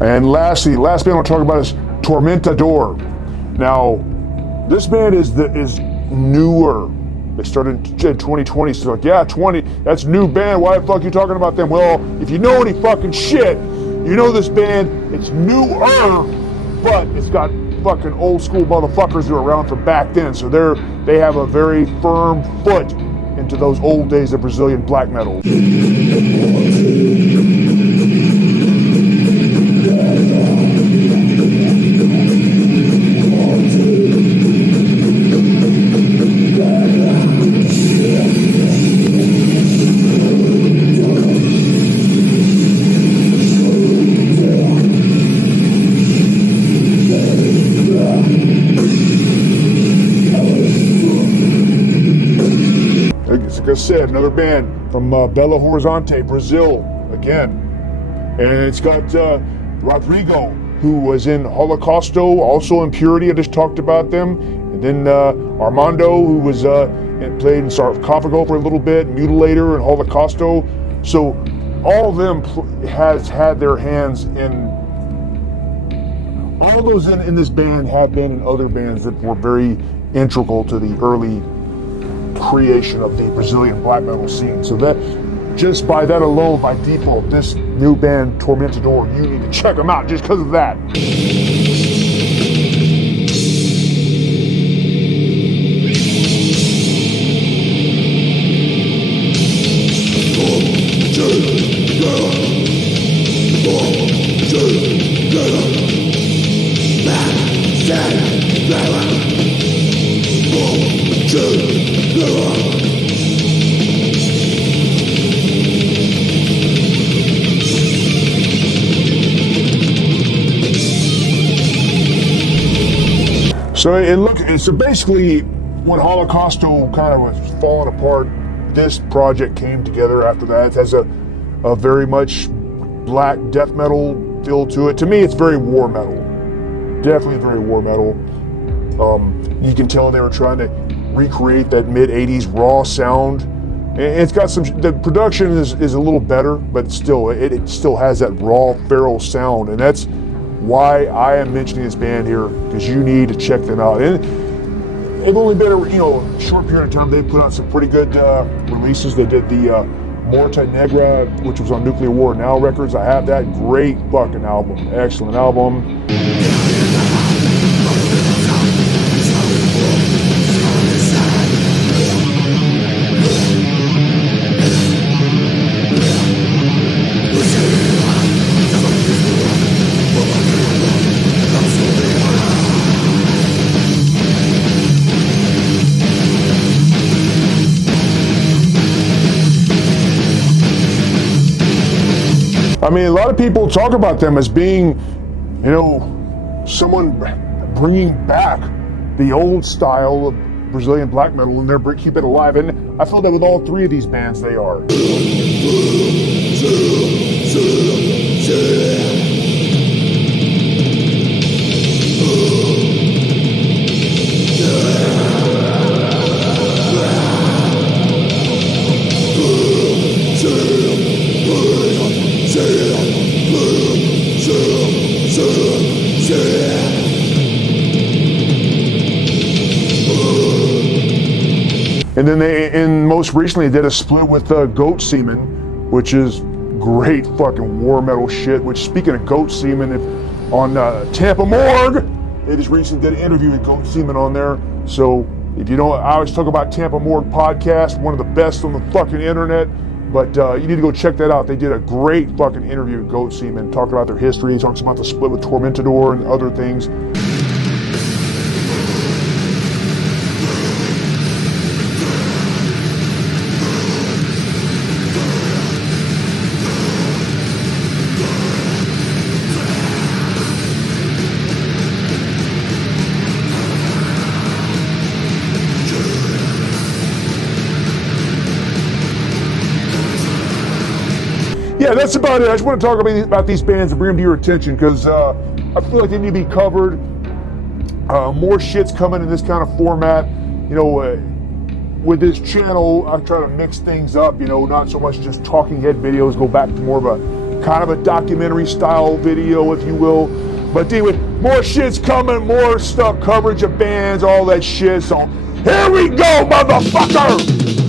And lastly, last band I'll talk about is Tormentador. Now, this band is newer. They started in 2020, so like, yeah, 20, that's new band, why the fuck are you talking about them? Well, if you know any fucking shit, you know this band, it's newer, but it's got fucking old school motherfuckers who are around from back then, so they have a very firm foot into those old days of Brazilian black metal. said, another band from Belo Horizonte, Brazil, again. And it's got Rodrigo, who was in Holocausto, also Impurity, I just talked about them. And then Armando, who was played in Sarcófago for a little bit, Mutilator and Holocausto. So all of them has had their hands in, all of those in this band have been in other bands that were very integral to the early creation of the Brazilian black metal scene. So that, just by that alone, by default, this new band, Tormentador, you need to check them out just because of that. So basically, when Holocausto kind of was falling apart, this project came together after that. It has a very much black death metal feel to it. To me, it's very war metal. Definitely very war metal. You can tell they were trying to recreate that mid-'80s raw sound. And it's got some, the production is a little better, but still, it still has that raw, feral sound. And that's why I am mentioning this band here, because you need to check them out. And they've only been a short period of time. They put out some pretty good releases. They did the Morta Negra, which was on Nuclear War Now Records. I have that. Great fucking album. Excellent album. I mean, a lot of people talk about them as being, someone bringing back the old style of Brazilian black metal, and they're keep it alive. And I feel that with all three of these bands, they are. And then most recently did a split with Goat Semen, which is great fucking war metal shit. Which, speaking of Goat Semen, on Tampa Morgue, they just recently did an interview with Goat Semen on there. So if you don't, I always talk about Tampa Morgue podcast, one of the best on the fucking internet. But you need to go check that out. They did a great fucking interview with Goat Semen, talking about their history, talks about the split with Tormentador and other things. Yeah, that's about it. I just want to talk about these bands and bring them to your attention, because I feel like they need to be covered. More shit's coming in this kind of format. With this channel, I try to mix things up, not so much just talking head videos, go back to more of a kind of a documentary style video, if you will. But anyway, more shit's coming, more stuff, coverage of bands, all that shit. So here we go, motherfucker!